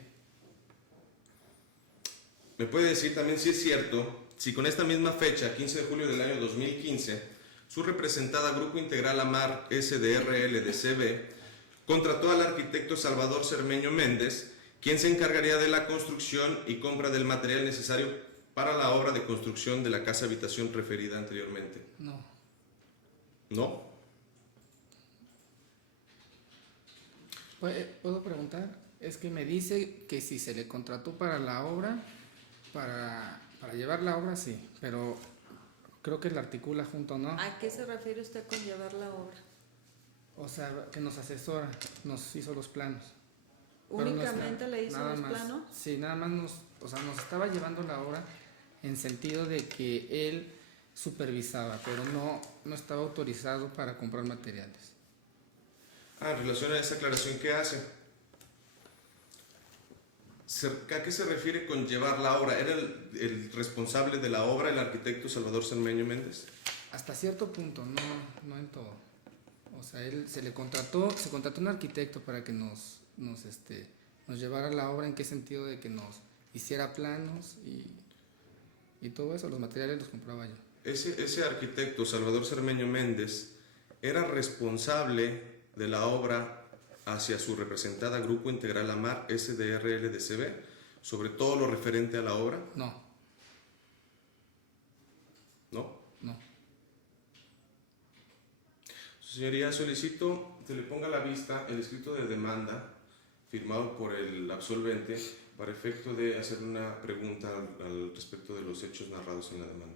¿Me puede decir también si es cierto, si con esta misma fecha, 15 de julio del año 2015, su representada Grupo Integral Amar SDRL de CB contrató al arquitecto Salvador Cermeño Méndez, quien se encargaría de la construcción y compra del material necesario para la obra de construcción de la casa habitación referida anteriormente? No. ¿No? ¿Puedo preguntar? Es que me dice que si se le contrató para la obra, para llevar la obra, sí, pero creo que la articula junto, ¿no? ¿A qué se refiere usted con llevar la obra? O sea, que nos asesora, nos hizo los planos. Pero no ¿Únicamente está- le hizo nada los más. planos? Sí, nada más nos estaba llevando la obra en sentido de que él supervisaba, pero no estaba autorizado para comprar materiales. En relación a esa aclaración que hace, ¿a qué se refiere con llevar la obra? ¿Era el responsable de la obra, el arquitecto Salvador Cermeño Méndez? Hasta cierto punto, no en todo. O sea, se contrató un arquitecto para que nos llevara la obra. ¿En qué sentido? De que nos hiciera planos y todo eso, los materiales los compraba yo. Ese arquitecto, Salvador Cermeño Méndez, ¿era responsable de la obra hacia su representada Grupo Integral Amar SDRL de CB, sobre todo lo referente a la obra? No. ¿No? No. Señoría, solicito que le ponga a la vista el escrito de demanda firmado por el absolvente para efecto de hacer una pregunta al respecto de los hechos narrados en la demanda.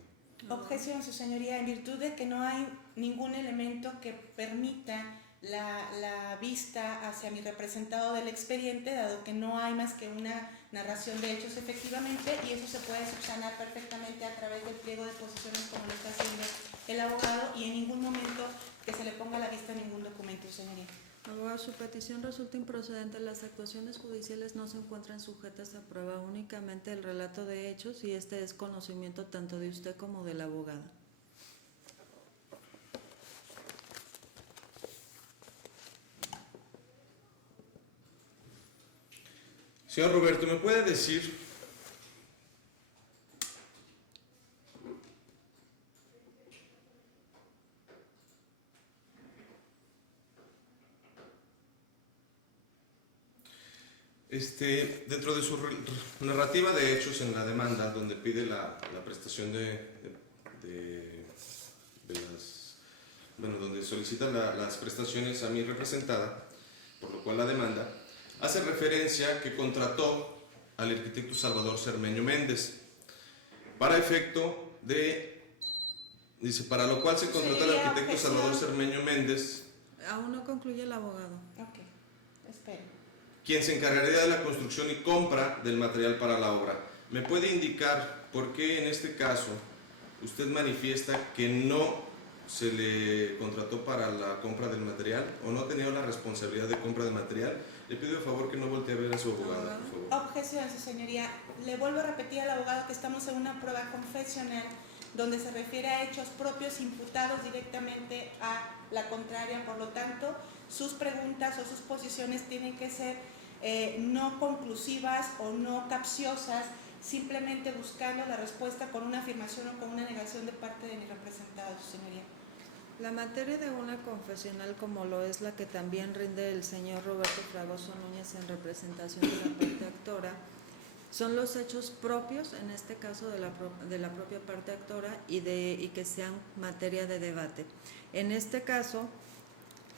Objeción, su señoría, en virtud de que no hay ningún elemento que permita la vista hacia mi representado del expediente, dado que no hay más que una narración de hechos efectivamente, y eso se puede subsanar perfectamente a través del pliego de posiciones como lo está haciendo el abogado, y en ningún momento que se le ponga a la vista ningún documento, señoría. Abogado, su petición resulta improcedente. Las actuaciones judiciales no se encuentran sujetas a prueba, únicamente el relato de hechos, y este es conocimiento tanto de usted como del abogado. Señor Roberto, ¿me puede decir dentro de su narrativa de hechos en la demanda, donde pide la prestación donde solicita las prestaciones a mi representada, por lo cual la demanda, hace referencia que contrató al arquitecto Salvador Cermeño Méndez para efecto de, dice, para lo cual se contrató al arquitecto Salvador Cermeño Méndez. Aún no concluye el abogado. Ok, espera. Quien se encargaría de la construcción y compra del material para la obra. ¿Me puede indicar por qué en este caso usted manifiesta que no se le contrató para la compra del material o no ha tenido la responsabilidad de compra de material? Le pido de favor que no voltee a ver a su abogada, por favor. Objeción, su señoría. Le vuelvo a repetir al abogado que estamos en una prueba confesional donde se refiere a hechos propios imputados directamente a la contraria. Por lo tanto, sus preguntas o sus posiciones tienen que ser no conclusivas o no capciosas, simplemente buscando la respuesta con una afirmación o con una negación de parte de mi representado, su señoría. La materia de una confesional, como lo es la que también rinde el señor Roberto Fragoso Núñez en representación de la parte actora, son los hechos propios, en este caso de la propia parte actora, y que sean materia de debate. En este caso,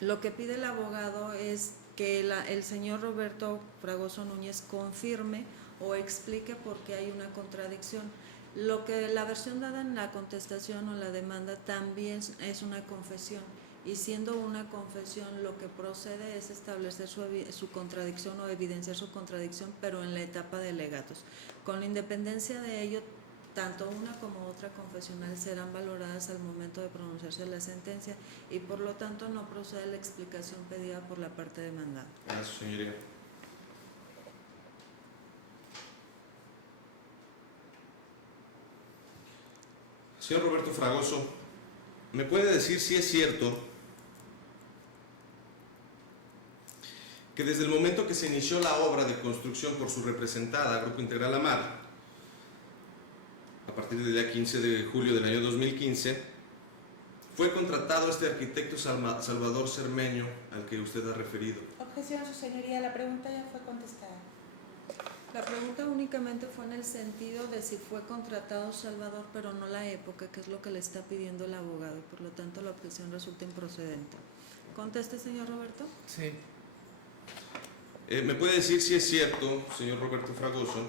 lo que pide el abogado es que el señor Roberto Fragoso Núñez confirme o explique por qué hay una contradicción. Lo que la versión dada en la contestación o la demanda también es una confesión, y siendo una confesión lo que procede es establecer su contradicción o evidenciar su contradicción, pero en la etapa de alegatos. Con independencia de ello, tanto una como otra confesional serán valoradas al momento de pronunciarse la sentencia y por lo tanto no procede la explicación pedida por la parte demandada. Gracias, señoría. Señor Roberto Fragoso, ¿me puede decir si es cierto que desde el momento que se inició la obra de construcción por su representada, Grupo Integral Amar, a partir del día 15 de julio del año 2015, fue contratado este arquitecto Salvador Cermeño al que usted ha referido? Objeción, su señoría, la pregunta ya fue contestada. La pregunta únicamente fue en el sentido de si fue contratado Salvador, pero no la época, que es lo que le está pidiendo el abogado, y por lo tanto la objeción resulta improcedente. ¿Conteste, señor Roberto? Sí. ¿Me puede decir si es cierto, señor Roberto Fragoso,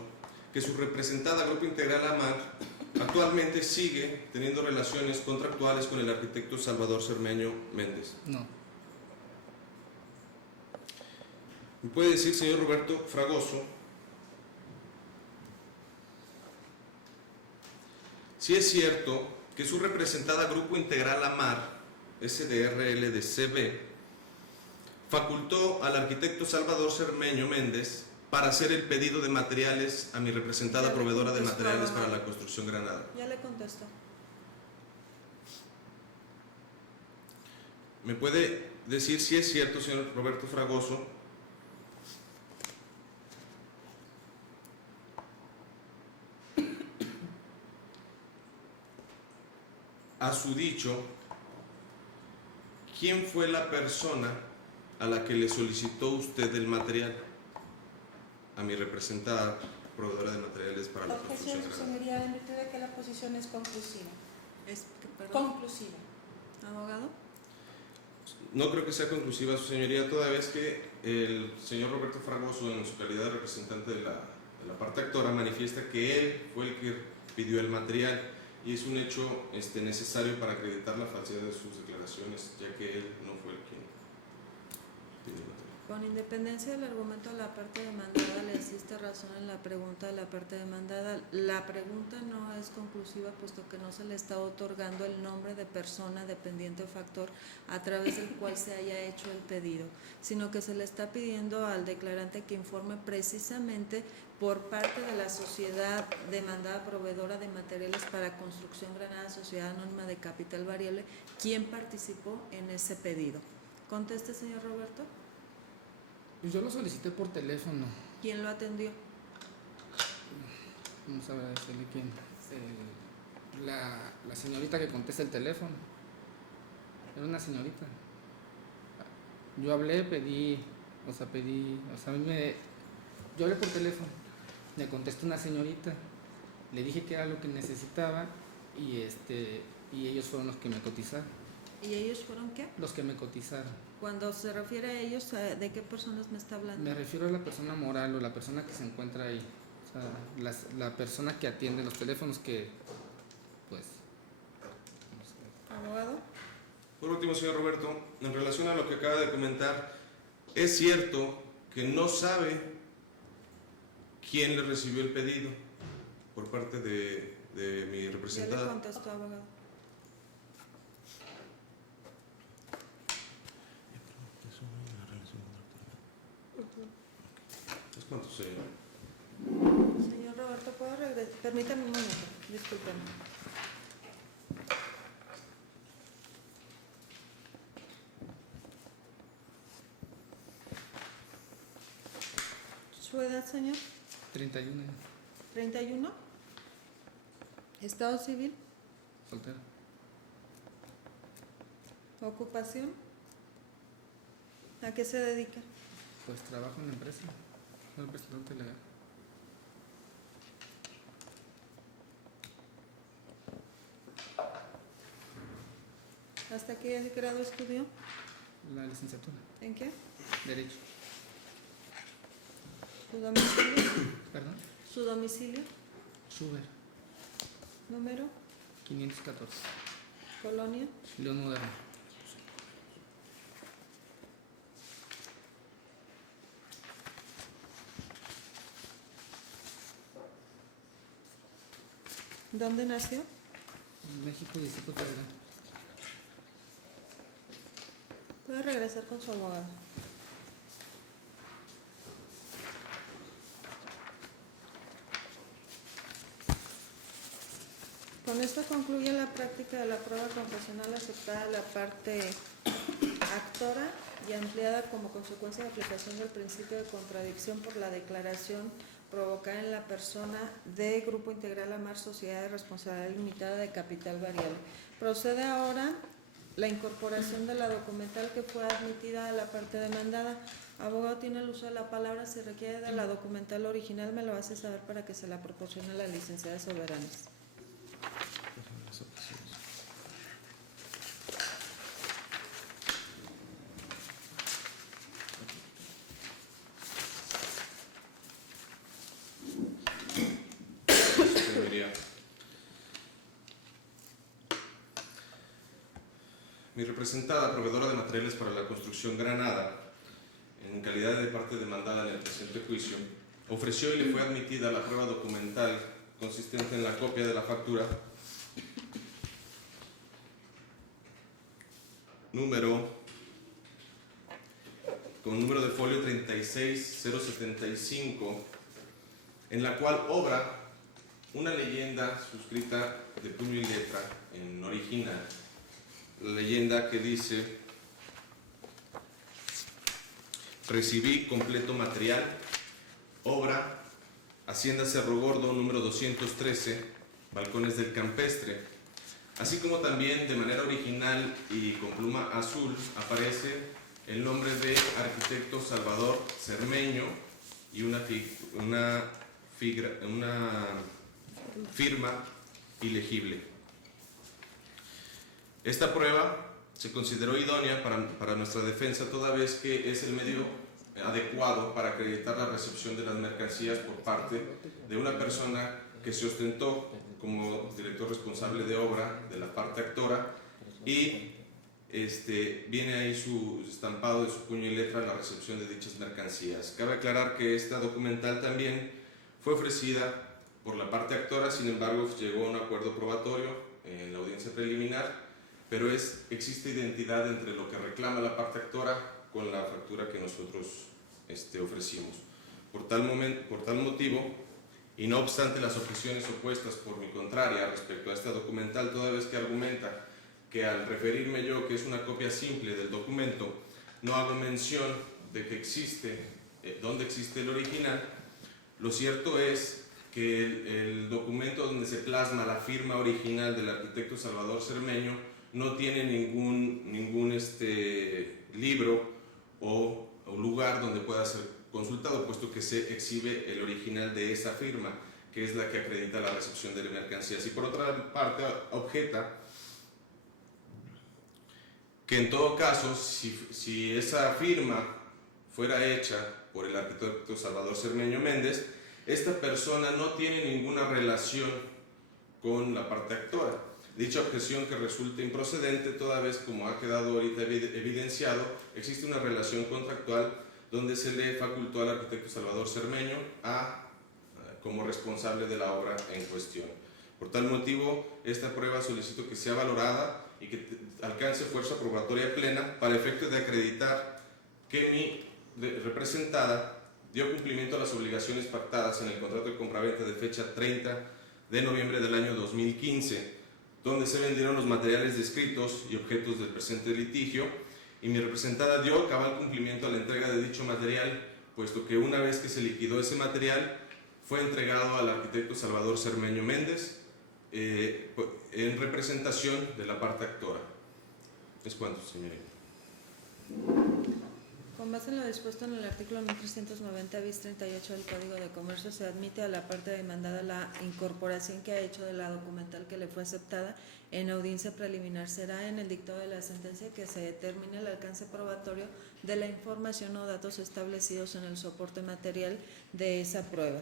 que su representada Grupo Integral Amar actualmente sigue teniendo relaciones contractuales con el arquitecto Salvador Cermeño Méndez? No. ¿Me puede decir, señor Roberto Fragoso, si es cierto que su representada Grupo Integral Amar, SDRL de CB, facultó al arquitecto Salvador Cermeño Méndez para hacer el pedido de materiales a mi representada proveedora de materiales para la construcción Granada? Ya le contestó. ¿Me puede decir si es cierto, señor Roberto Fragoso, a su dicho, quién fue la persona a la que le solicitó usted el material? A mi representada proveedora de materiales para la Objeción, construcción su Granada. señoría, en virtud de que la posición es conclusiva. Perdón. Conclusiva. ¿Abogado? No creo que sea conclusiva, su señoría, toda vez que el señor Roberto Fragoso, en su calidad de representante de la parte actora, manifiesta que él fue el que pidió el material, y es un hecho necesario para acreditar la falsedad de sus declaraciones, ya que él no fue el quien pidió el material. Con independencia del argumento de la parte demandada, le asiste razón en la pregunta de la parte demandada. La pregunta no es conclusiva, puesto que no se le está otorgando el nombre de persona, dependiente o factor a través del cual se haya hecho el pedido, sino que se le está pidiendo al declarante que informe precisamente por parte de la sociedad demandada proveedora de materiales para construcción Granada, Sociedad Anónima de Capital Variable, quién participó en ese pedido. ¿Conteste, señor Roberto? Pues yo lo solicité por teléfono. ¿Quién lo atendió? No sabrá decirle quién. La señorita que contesta el teléfono. Era una señorita. Yo hablé, yo hablé por teléfono. Me contestó una señorita. Le dije que era lo que necesitaba y ellos fueron los que me cotizaron. ¿Y ellos fueron qué? Los que me cotizaron. Cuando se refiere a ellos, ¿de qué personas me está hablando? Me refiero a la persona moral o la persona que se encuentra ahí. O sea, la persona que atiende los teléfonos que, pues, no sé. ¿Abogado? Por último, señor Roberto, en relación a lo que acaba de comentar, es cierto que no sabe quién le recibió el pedido por parte de mi Ya le representada. contestó, abogado. ¿Es cuánto, señor? Señor Roberto, ¿puedo regresar? Permítame un momento, discúlpeme. ¿Su edad, señor? 31 años, 31. ¿Estado civil? soltero. ¿Ocupación? ¿A qué se dedica? Pues trabajo en la empresa. Soy representante legal. ¿Hasta qué grado estudió? La licenciatura. ¿En qué? Derecho. ¿Su domicilio? Perdón. ¿Su domicilio? Schubert. ¿Número? 514. ¿Colonia? León Moderno. ¿Dónde nació? México, Distrito Federal. Puede regresar con su abogado. Con esto concluye la práctica de la prueba confesional aceptada la parte actora y ampliada como consecuencia de aplicación del principio de contradicción por la declaración provocada en la persona de Grupo Integral Amar Sociedad de Responsabilidad Limitada de Capital Variable. Procede ahora la incorporación de la documental que fue admitida a la parte demandada. Abogado, tiene el uso de la palabra. Si requiere de la documental original, me lo hace saber para que se la proporcione a la licenciada Soberanes. Señoría. Mi representada, proveedora de materiales para la construcción Granada, en calidad de parte demandada en el presente juicio, ofreció y le fue admitida la prueba documental consistente en la copia de la factura con número de folio 36075, en la cual obra una leyenda suscrita de puño y letra en original. La leyenda que dice: recibí completo material, obra, Hacienda Cerro Gordo, número 213, Balcones del Campestre. Así como también de manera original y con pluma azul aparece el nombre de arquitecto Salvador Cermeño y una firma ilegible. Esta prueba se consideró idónea para nuestra defensa, toda vez que es el medio adecuado para acreditar la recepción de las mercancías por parte de una persona que se ostentó como director responsable de obra de la parte actora, y viene ahí su estampado de su puño y letra en la recepción de dichas mercancías. Cabe aclarar que esta documental también fue ofrecida por la parte actora, sin embargo llegó a un acuerdo probatorio en la audiencia preliminar, pero existe identidad entre lo que reclama la parte actora con la factura que nosotros ofrecimos. Por tal motivo, y no obstante las objeciones opuestas por mi contraria respecto a esta documental, toda vez que argumenta que al referirme yo que es una copia simple del documento, no hago mención de que existe, dónde existe el original, Lo cierto es que el documento donde se plasma la firma original del arquitecto Salvador Cermeño no tiene ningún libro o lugar donde pueda ser consultado, puesto que se exhibe el original de esa firma, que es la que acredita la recepción de mercancías. Y por otra parte objeta que en todo caso, si esa firma fuera hecha por el arquitecto Salvador Cermeño Méndez, esta persona no tiene ninguna relación con la parte actora. Dicha objeción que resulta improcedente, toda vez como ha quedado ahorita evidenciado, existe una relación contractual donde se le facultó al arquitecto Salvador Cermeño como responsable de la obra en cuestión. Por tal motivo, esta prueba solicito que sea valorada y que alcance fuerza probatoria plena para efecto de acreditar que mi representada dio cumplimiento a las obligaciones pactadas en el contrato de compraventa de fecha 30 de noviembre del año 2015, donde se vendieron los materiales descritos y objetos del presente litigio, y mi representada dio cabal cumplimiento a la entrega de dicho material, puesto que una vez que se liquidó ese material, fue entregado al arquitecto Salvador Cermeño Méndez en representación de la parte actora. Es cuanto, señoría. Con base en lo dispuesto en el artículo 1390 bis 38 del Código de Comercio, se admite a la parte demandada la incorporación que ha hecho de la documental que le fue aceptada en audiencia preliminar. Será en el dictado de la sentencia que se determine el alcance probatorio de la información o datos establecidos en el soporte material de esa prueba.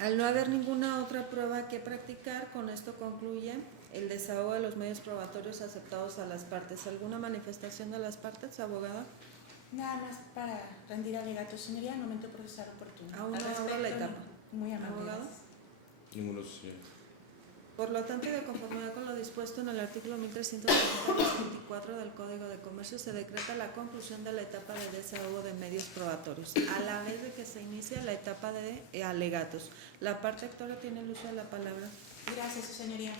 Al no haber ninguna otra prueba que practicar, con esto concluye el desahogo de los medios probatorios aceptados a las partes. ¿Alguna manifestación de las partes, abogada? Nada más para rendir alegato, señoría, al momento procesal oportuno. Aún no Al abro la respecto, etapa. Muy amable. ¿Abogado? Ninguno, señor. Por lo tanto, y de conformidad con lo dispuesto en el artículo 1324 del Código de Comercio, se decreta la conclusión de la etapa de desahogo de medios probatorios, a la vez de que se inicia la etapa de alegatos. La parte actora tiene el uso de la palabra. Gracias, su señoría.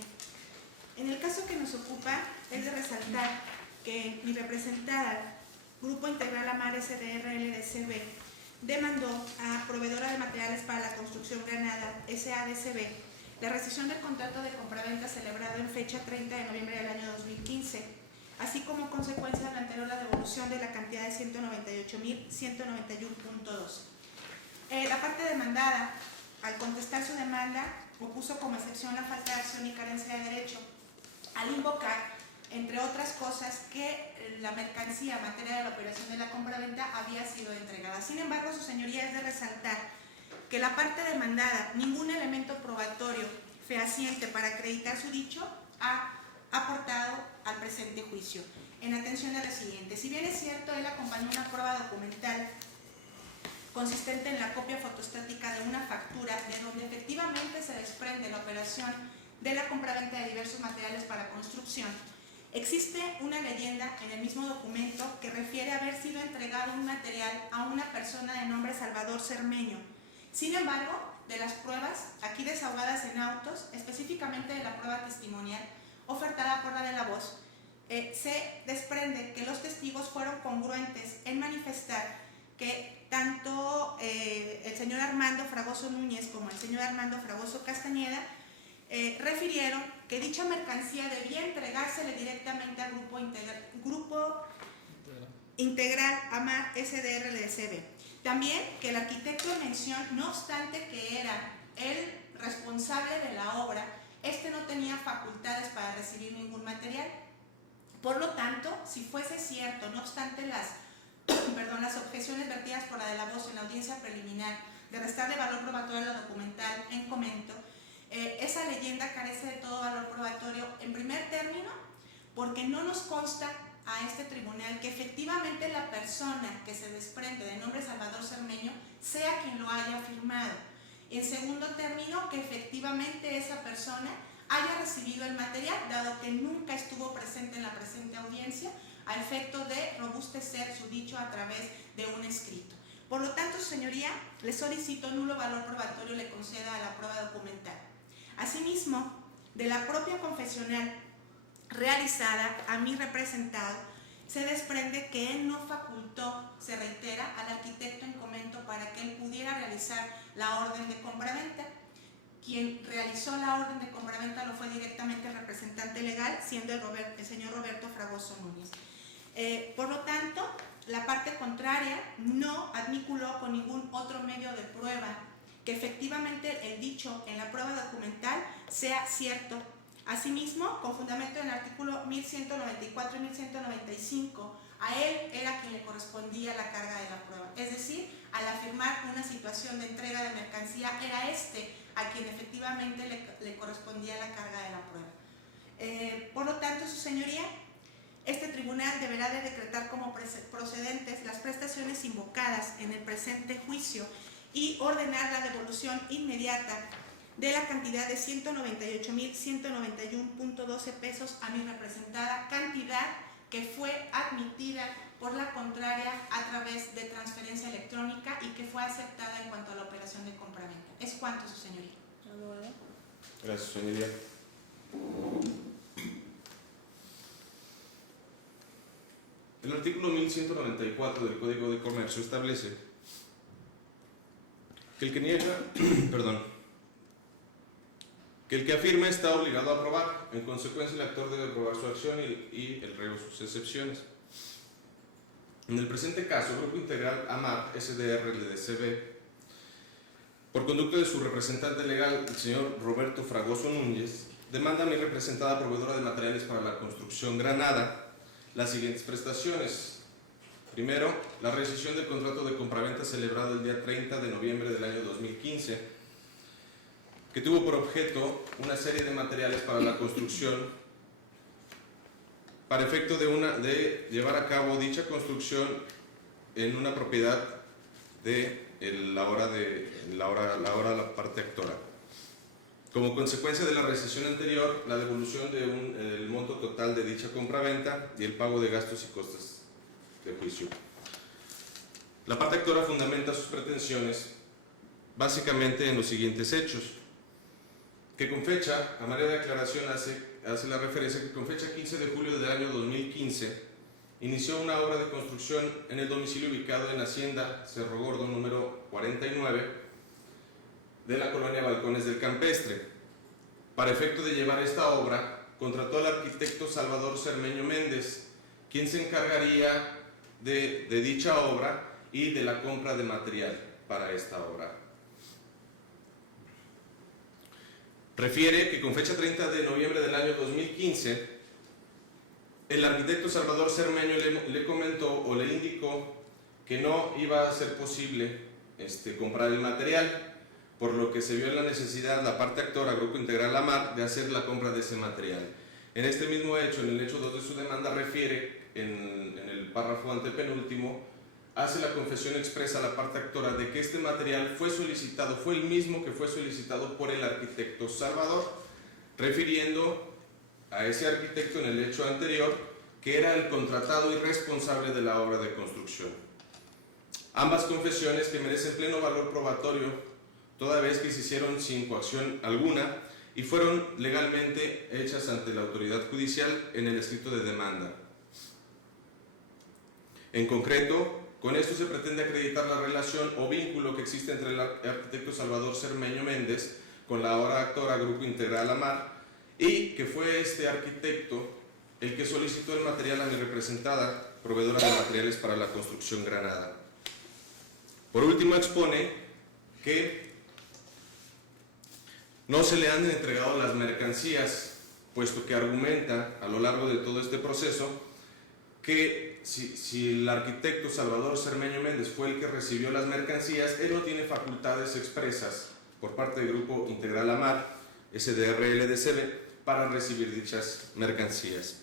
En el caso que nos ocupa, es de resaltar que mi representada, Grupo Integral Amar SDR LDCB, demandó a Proveedora de Materiales para la Construcción Granada, SADCB, la rescisión del contrato de compraventa celebrado en fecha 30 de noviembre del año 2015, así como consecuencia de la anterior la devolución de la cantidad de 198.191.2. La parte demandada, al contestar su demanda, opuso como excepción la falta de acción y carencia de derecho, al invocar, entre otras cosas, que la mercancía materia de la operación de la compraventa había sido entregada. Sin embargo, su señoría, es de resaltar que la parte demandada, ningún elemento probatorio fehaciente para acreditar su dicho ha aportado al presente juicio. En atención a la siguiente, si bien es cierto, él acompañó una prueba documental consistente en la copia fotostática de una factura de donde efectivamente se desprende la operación de la compraventa de diversos materiales para construcción, existe una leyenda en el mismo documento que refiere a haber sido entregado un material a una persona de nombre Salvador Cermeño. Sin embargo, de las pruebas aquí desahogadas en autos, específicamente de la prueba testimonial ofertada por la de la voz, se desprende que los testigos fueron congruentes en manifestar que tanto el señor Armando Fragoso Núñez como el señor Armando Fragoso Castañeda refirieron que dicha mercancía debía entregársele directamente al Grupo Integral Amar SDR-LDCB. También que el arquitecto en mención, no obstante que era el responsable de la obra, no tenía facultades para recibir ningún material. Por lo tanto, si fuese cierto, no obstante las objeciones vertidas por la de la voz en la audiencia preliminar de restarle valor probatorio a la documental en comento, esa leyenda carece de todo valor probatorio en primer término porque no nos consta a este tribunal que efectivamente la persona que se desprende de nombre Salvador Cermeño sea quien lo haya firmado. En segundo término, que efectivamente esa persona haya recibido el material, dado que nunca estuvo presente en la presente audiencia, a efecto de robustecer su dicho a través de un escrito. Por lo tanto, su señoría, le solicito nulo valor probatorio le conceda a la prueba documental. Asimismo, de la propia confesional realizada a mi representado, se desprende que él no facultó, se reitera, al arquitecto en comento para que él pudiera realizar la orden de compraventa. Quien realizó la orden de compraventa lo fue directamente el representante legal, siendo el señor Roberto Fragoso Núñez. Por lo tanto, la parte contraria no admiculó con ningún otro medio de prueba que efectivamente el dicho en la prueba documental sea cierto. Asimismo, con fundamento en el artículo 1194 y 1195, a él era quien le correspondía la carga de la prueba. Es decir, al afirmar una situación de entrega de mercancía, era a quien efectivamente le correspondía la carga de la prueba. Por lo tanto, su señoría, este tribunal deberá de decretar como procedentes las prestaciones invocadas en el presente juicio y ordenar la devolución inmediata de la cantidad de 198.191.12 pesos a mi representada, cantidad que fue admitida por la contraria a través de transferencia electrónica y que fue aceptada en cuanto a la operación de compraventa. Es cuanto, su señoría. Gracias, señoría. El artículo 1194 del Código de Comercio establece que el que niega, que el que afirma está obligado a probar. En consecuencia, el actor debe probar su acción y el reo sus excepciones. En el presente caso, Grupo Integral AMAR SDR LDCB, por conducto de su representante legal, el señor Roberto Fragoso Núñez, demanda a mi representada proveedora de materiales para la construcción Granada las siguientes prestaciones. Primero, la rescisión del contrato de compraventa celebrado el día 30 de noviembre del año 2015, que tuvo por objeto una serie de materiales para la construcción para efecto de llevar a cabo dicha construcción en una propiedad de la parte actora. Como consecuencia de la rescisión anterior, la devolución del monto total de dicha compraventa y el pago de gastos y costes de juicio. La parte actora fundamenta sus pretensiones básicamente en los siguientes hechos: que con fecha, a manera de aclaración, hace la referencia que con fecha 15 de julio del año 2015 inició una obra de construcción en el domicilio ubicado en Hacienda Cerro Gordo número 49 de la colonia Balcones del Campestre. Para efecto de llevar esta obra, contrató al arquitecto Salvador Cermeño Méndez, quien se encargaría de dicha obra y de la compra de material para esta obra. Refiere que con fecha 30 de noviembre del año 2015, el arquitecto Salvador Cermeño le comentó o le indicó que no iba a ser posible comprar el material, por lo que se vio en la necesidad la parte actora, Grupo Integral AMAR, de hacer la compra de ese material. En este mismo hecho, en el hecho 2 de su demanda, refiere en el párrafo antepenúltimo, hace la confesión expresa a la parte actora de que este material fue el mismo que fue solicitado por el arquitecto Salvador, refiriendo a ese arquitecto en el hecho anterior, que era el contratado y responsable de la obra de construcción. Ambas confesiones, que merecen pleno valor probatorio, toda vez que se hicieron sin coacción alguna y fueron legalmente hechas ante la autoridad judicial en el escrito de demanda. En concreto, con esto se pretende acreditar la relación o vínculo que existe entre el arquitecto Salvador Cermeño Méndez con la ahora actora Grupo Integral AMAR, y que fue este arquitecto el que solicitó el material a mi representada, proveedora de materiales para la construcción Granada. Por último, expone que no se le han entregado las mercancías, puesto que argumenta a lo largo de todo este proceso que si el arquitecto Salvador Cermeño Méndez fue el que recibió las mercancías, él no tiene facultades expresas por parte del Grupo Integral AMAR SDR LDCB para recibir dichas mercancías.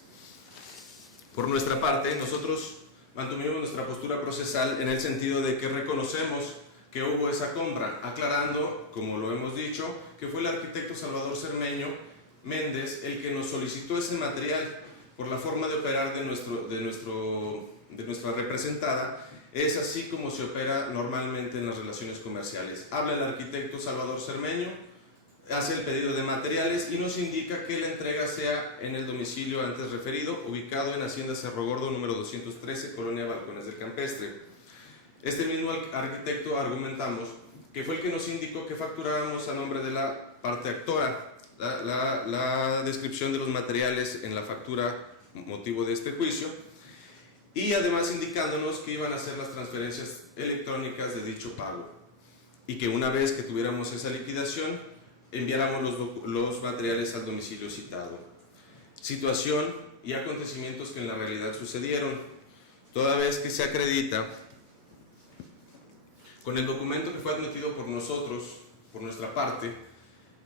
Por nuestra parte, nosotros mantuvimos nuestra postura procesal en el sentido de que reconocemos que hubo esa compra, aclarando, como lo hemos dicho, que fue el arquitecto Salvador Cermeño Méndez el que nos solicitó ese material. Por la forma de operar de nuestra representada, es así como se opera normalmente en las relaciones comerciales. Habla el arquitecto Salvador Cermeño, hace el pedido de materiales y nos indica que la entrega sea en el domicilio antes referido, ubicado en Hacienda Cerro Gordo, número 213, Colonia Balcones del Campestre. Este mismo arquitecto argumentamos que fue el que nos indicó que facturáramos a nombre de la parte actora. La descripción de los materiales en la factura motivo de este juicio, y además indicándonos que iban a hacer las transferencias electrónicas de dicho pago y que una vez que tuviéramos esa liquidación enviáramos los materiales al domicilio citado. Situación y acontecimientos que en la realidad sucedieron, toda vez que se acredita con el documento que fue admitido por nosotros, por nuestra parte,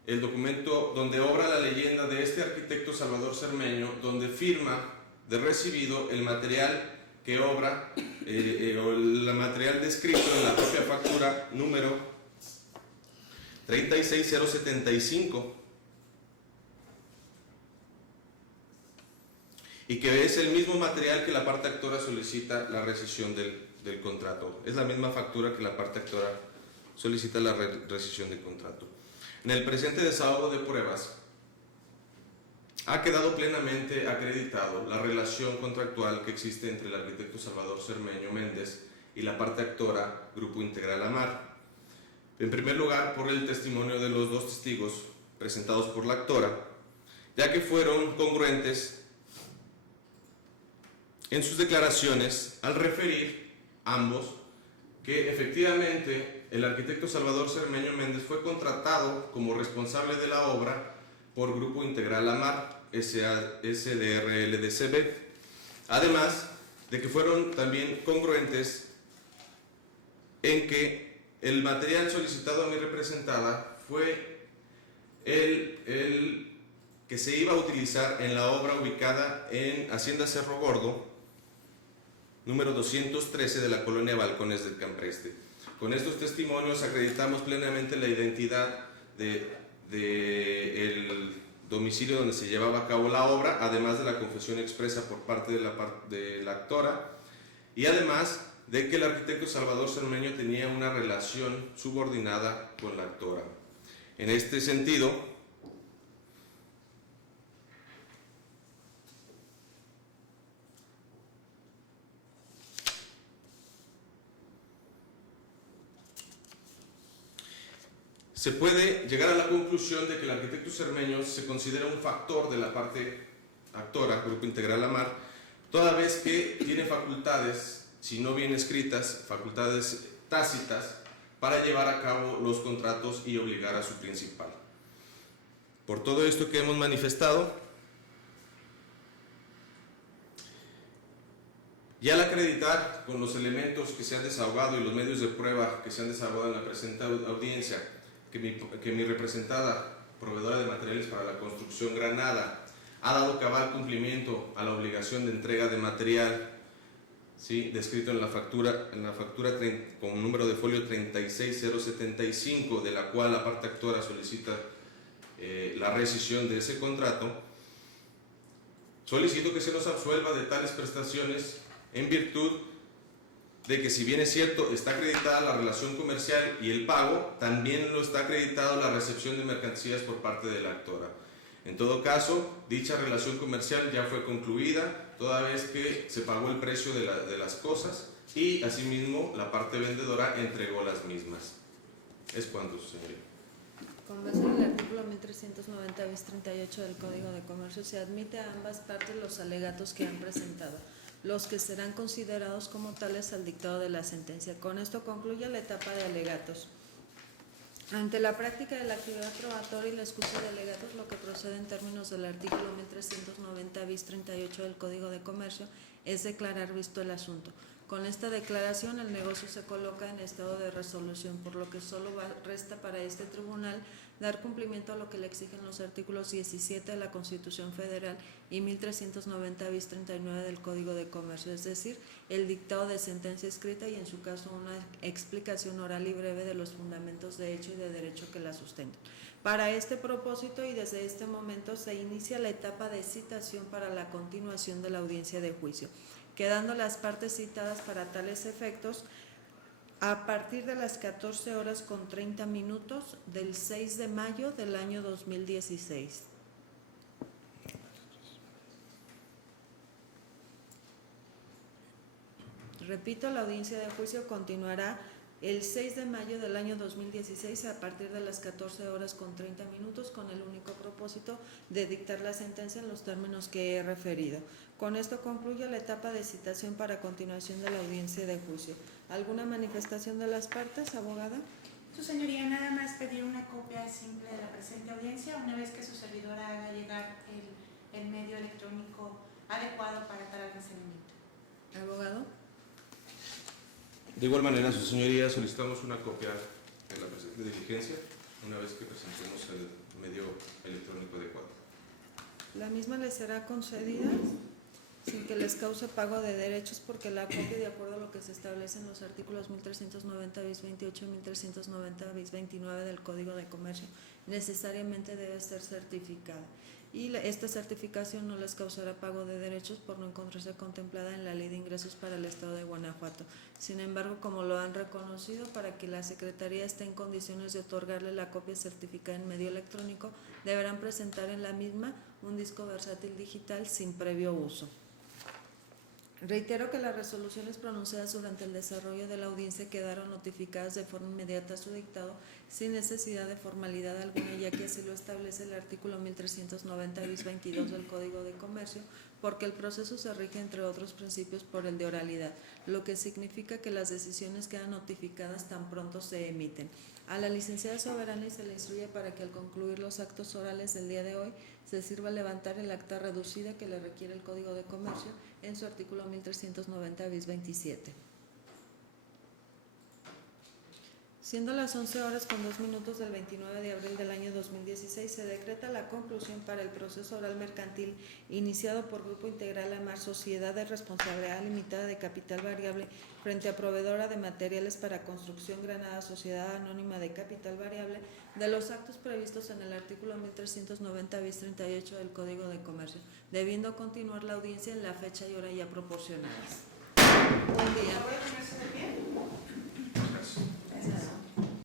el documento donde obra la leyenda de este arquitecto Salvador Cermeño, donde firma de recibido el material que obra, o el material descrito en la propia factura número 36075, y que es el mismo material que la parte actora solicita la rescisión del contrato. Es la misma factura que la parte actora solicita la rescisión del contrato. En el presente desahogo de pruebas ha quedado plenamente acreditado la relación contractual que existe entre el arquitecto Salvador Cermeño Méndez y la parte actora Grupo Integral Amar. En primer lugar, por el testimonio de los dos testigos presentados por la actora, ya que fueron congruentes en sus declaraciones al referir ambos que efectivamente el arquitecto Salvador Cermeño Méndez fue contratado como responsable de la obra por Grupo Integral Amar, SDRLDCB, además de que fueron también congruentes en que el material solicitado a mi representada fue el que se iba a utilizar en la obra ubicada en Hacienda Cerro Gordo, número 213 de la Colonia Balcones del Campestre. Con estos testimonios acreditamos plenamente la identidad del domicilio donde se llevaba a cabo la obra, además de la confesión expresa por parte de la actora, y además de que el arquitecto Salvador Cermeño tenía una relación subordinada con la actora. En este sentido, se puede llegar a la conclusión de que el arquitecto Cermeño se considera un factor de la parte actora, Grupo Integral Amar, toda vez que tiene facultades, si no bien escritas, facultades tácitas, para llevar a cabo los contratos y obligar a su principal. Por todo esto que hemos manifestado, y al acreditar con los elementos que se han desahogado y los medios de prueba que se han desahogado en la presente audiencia, que mi representada, proveedora de materiales para la construcción Granada, ha dado cabal cumplimiento a la obligación de entrega de material, ¿sí?, descrito en la factura con número de folio 36075, de la cual la parte actora solicita la rescisión de ese contrato. Solicito que se nos absuelva de tales prestaciones en virtud de que, si bien es cierto, está acreditada la relación comercial y el pago, también lo está acreditado la recepción de mercancías por parte de la actora. En todo caso, dicha relación comercial ya fue concluida, toda vez que se pagó el precio de las cosas y asimismo la parte vendedora entregó las mismas. Es cuanto, señoría. Con base en el artículo 1390 bis 38 del Código de Comercio, se admite a ambas partes los alegatos que han presentado, los que serán considerados como tales al dictado de la sentencia. Con esto concluye la etapa de alegatos. Ante la práctica de la actividad probatoria y la excusa de alegatos, lo que procede en términos del artículo 1390 bis 38 del Código de Comercio es declarar visto el asunto. Con esta declaración, el negocio se coloca en estado de resolución, por lo que solo resta para este tribunal dar cumplimiento a lo que le exigen los artículos 17 de la Constitución Federal y 1390 bis 39 del Código de Comercio, es decir, el dictado de sentencia escrita y, en su caso, una explicación oral y breve de los fundamentos de hecho y de derecho que la sustentan. Para este propósito y desde este momento se inicia la etapa de citación para la continuación de la audiencia de juicio, quedando las partes citadas para tales efectos a partir de las 14 horas con 30 minutos del 6 de mayo del año 2016. Repito, la audiencia de juicio continuará el 6 de mayo del año 2016 a partir de las 14 horas con 30 minutos con el único propósito de dictar la sentencia en los términos que he referido. Con esto concluye la etapa de citación para continuación de la audiencia de juicio. ¿Alguna manifestación de las partes, abogada? Su señoría, nada más pedir una copia simple de la presente audiencia una vez que su servidora haga llegar el medio electrónico adecuado para tal almacenamiento. Abogado. De igual manera, su señoría, solicitamos una copia de la presente diligencia una vez que presentemos el medio electrónico adecuado. La misma les será concedida sin que les cause pago de derechos porque la copia, de acuerdo a lo que se establece en los artículos 1390 bis 28 y 1390 bis 29 del Código de Comercio, necesariamente debe ser certificada. Y esta certificación no les causará pago de derechos por no encontrarse contemplada en la Ley de Ingresos para el Estado de Guanajuato. Sin embargo, como lo han reconocido, para que la Secretaría esté en condiciones de otorgarle la copia certificada en medio electrónico, deberán presentar en la misma un disco versátil digital sin previo uso. Reitero que las resoluciones pronunciadas durante el desarrollo de la audiencia quedaron notificadas de forma inmediata a su dictado sin necesidad de formalidad alguna, ya que así lo establece el artículo 1390 bis 22 del Código de Comercio, porque el proceso se rige, entre otros principios, por el de oralidad, lo que significa que las decisiones quedan notificadas tan pronto se emiten. A la licenciada Soberani se le instruye para que al concluir los actos orales del día de hoy se sirva levantar el acta reducida que le requiere el Código de Comercio en su artículo 1390 bis 27. Siendo las 11 horas con 2 minutos del 29 de abril del año 2016, se decreta la conclusión para el proceso oral mercantil iniciado por Grupo Integral Amar, Sociedad de Responsabilidad Limitada de Capital Variable, frente a Proveedora de Materiales para Construcción Granada, Sociedad Anónima de Capital Variable, de los actos previstos en el artículo 1390 bis 38 del Código de Comercio, debiendo continuar la audiencia en la fecha y hora ya proporcionadas. Buen día. ¿Puede ponerse de pie?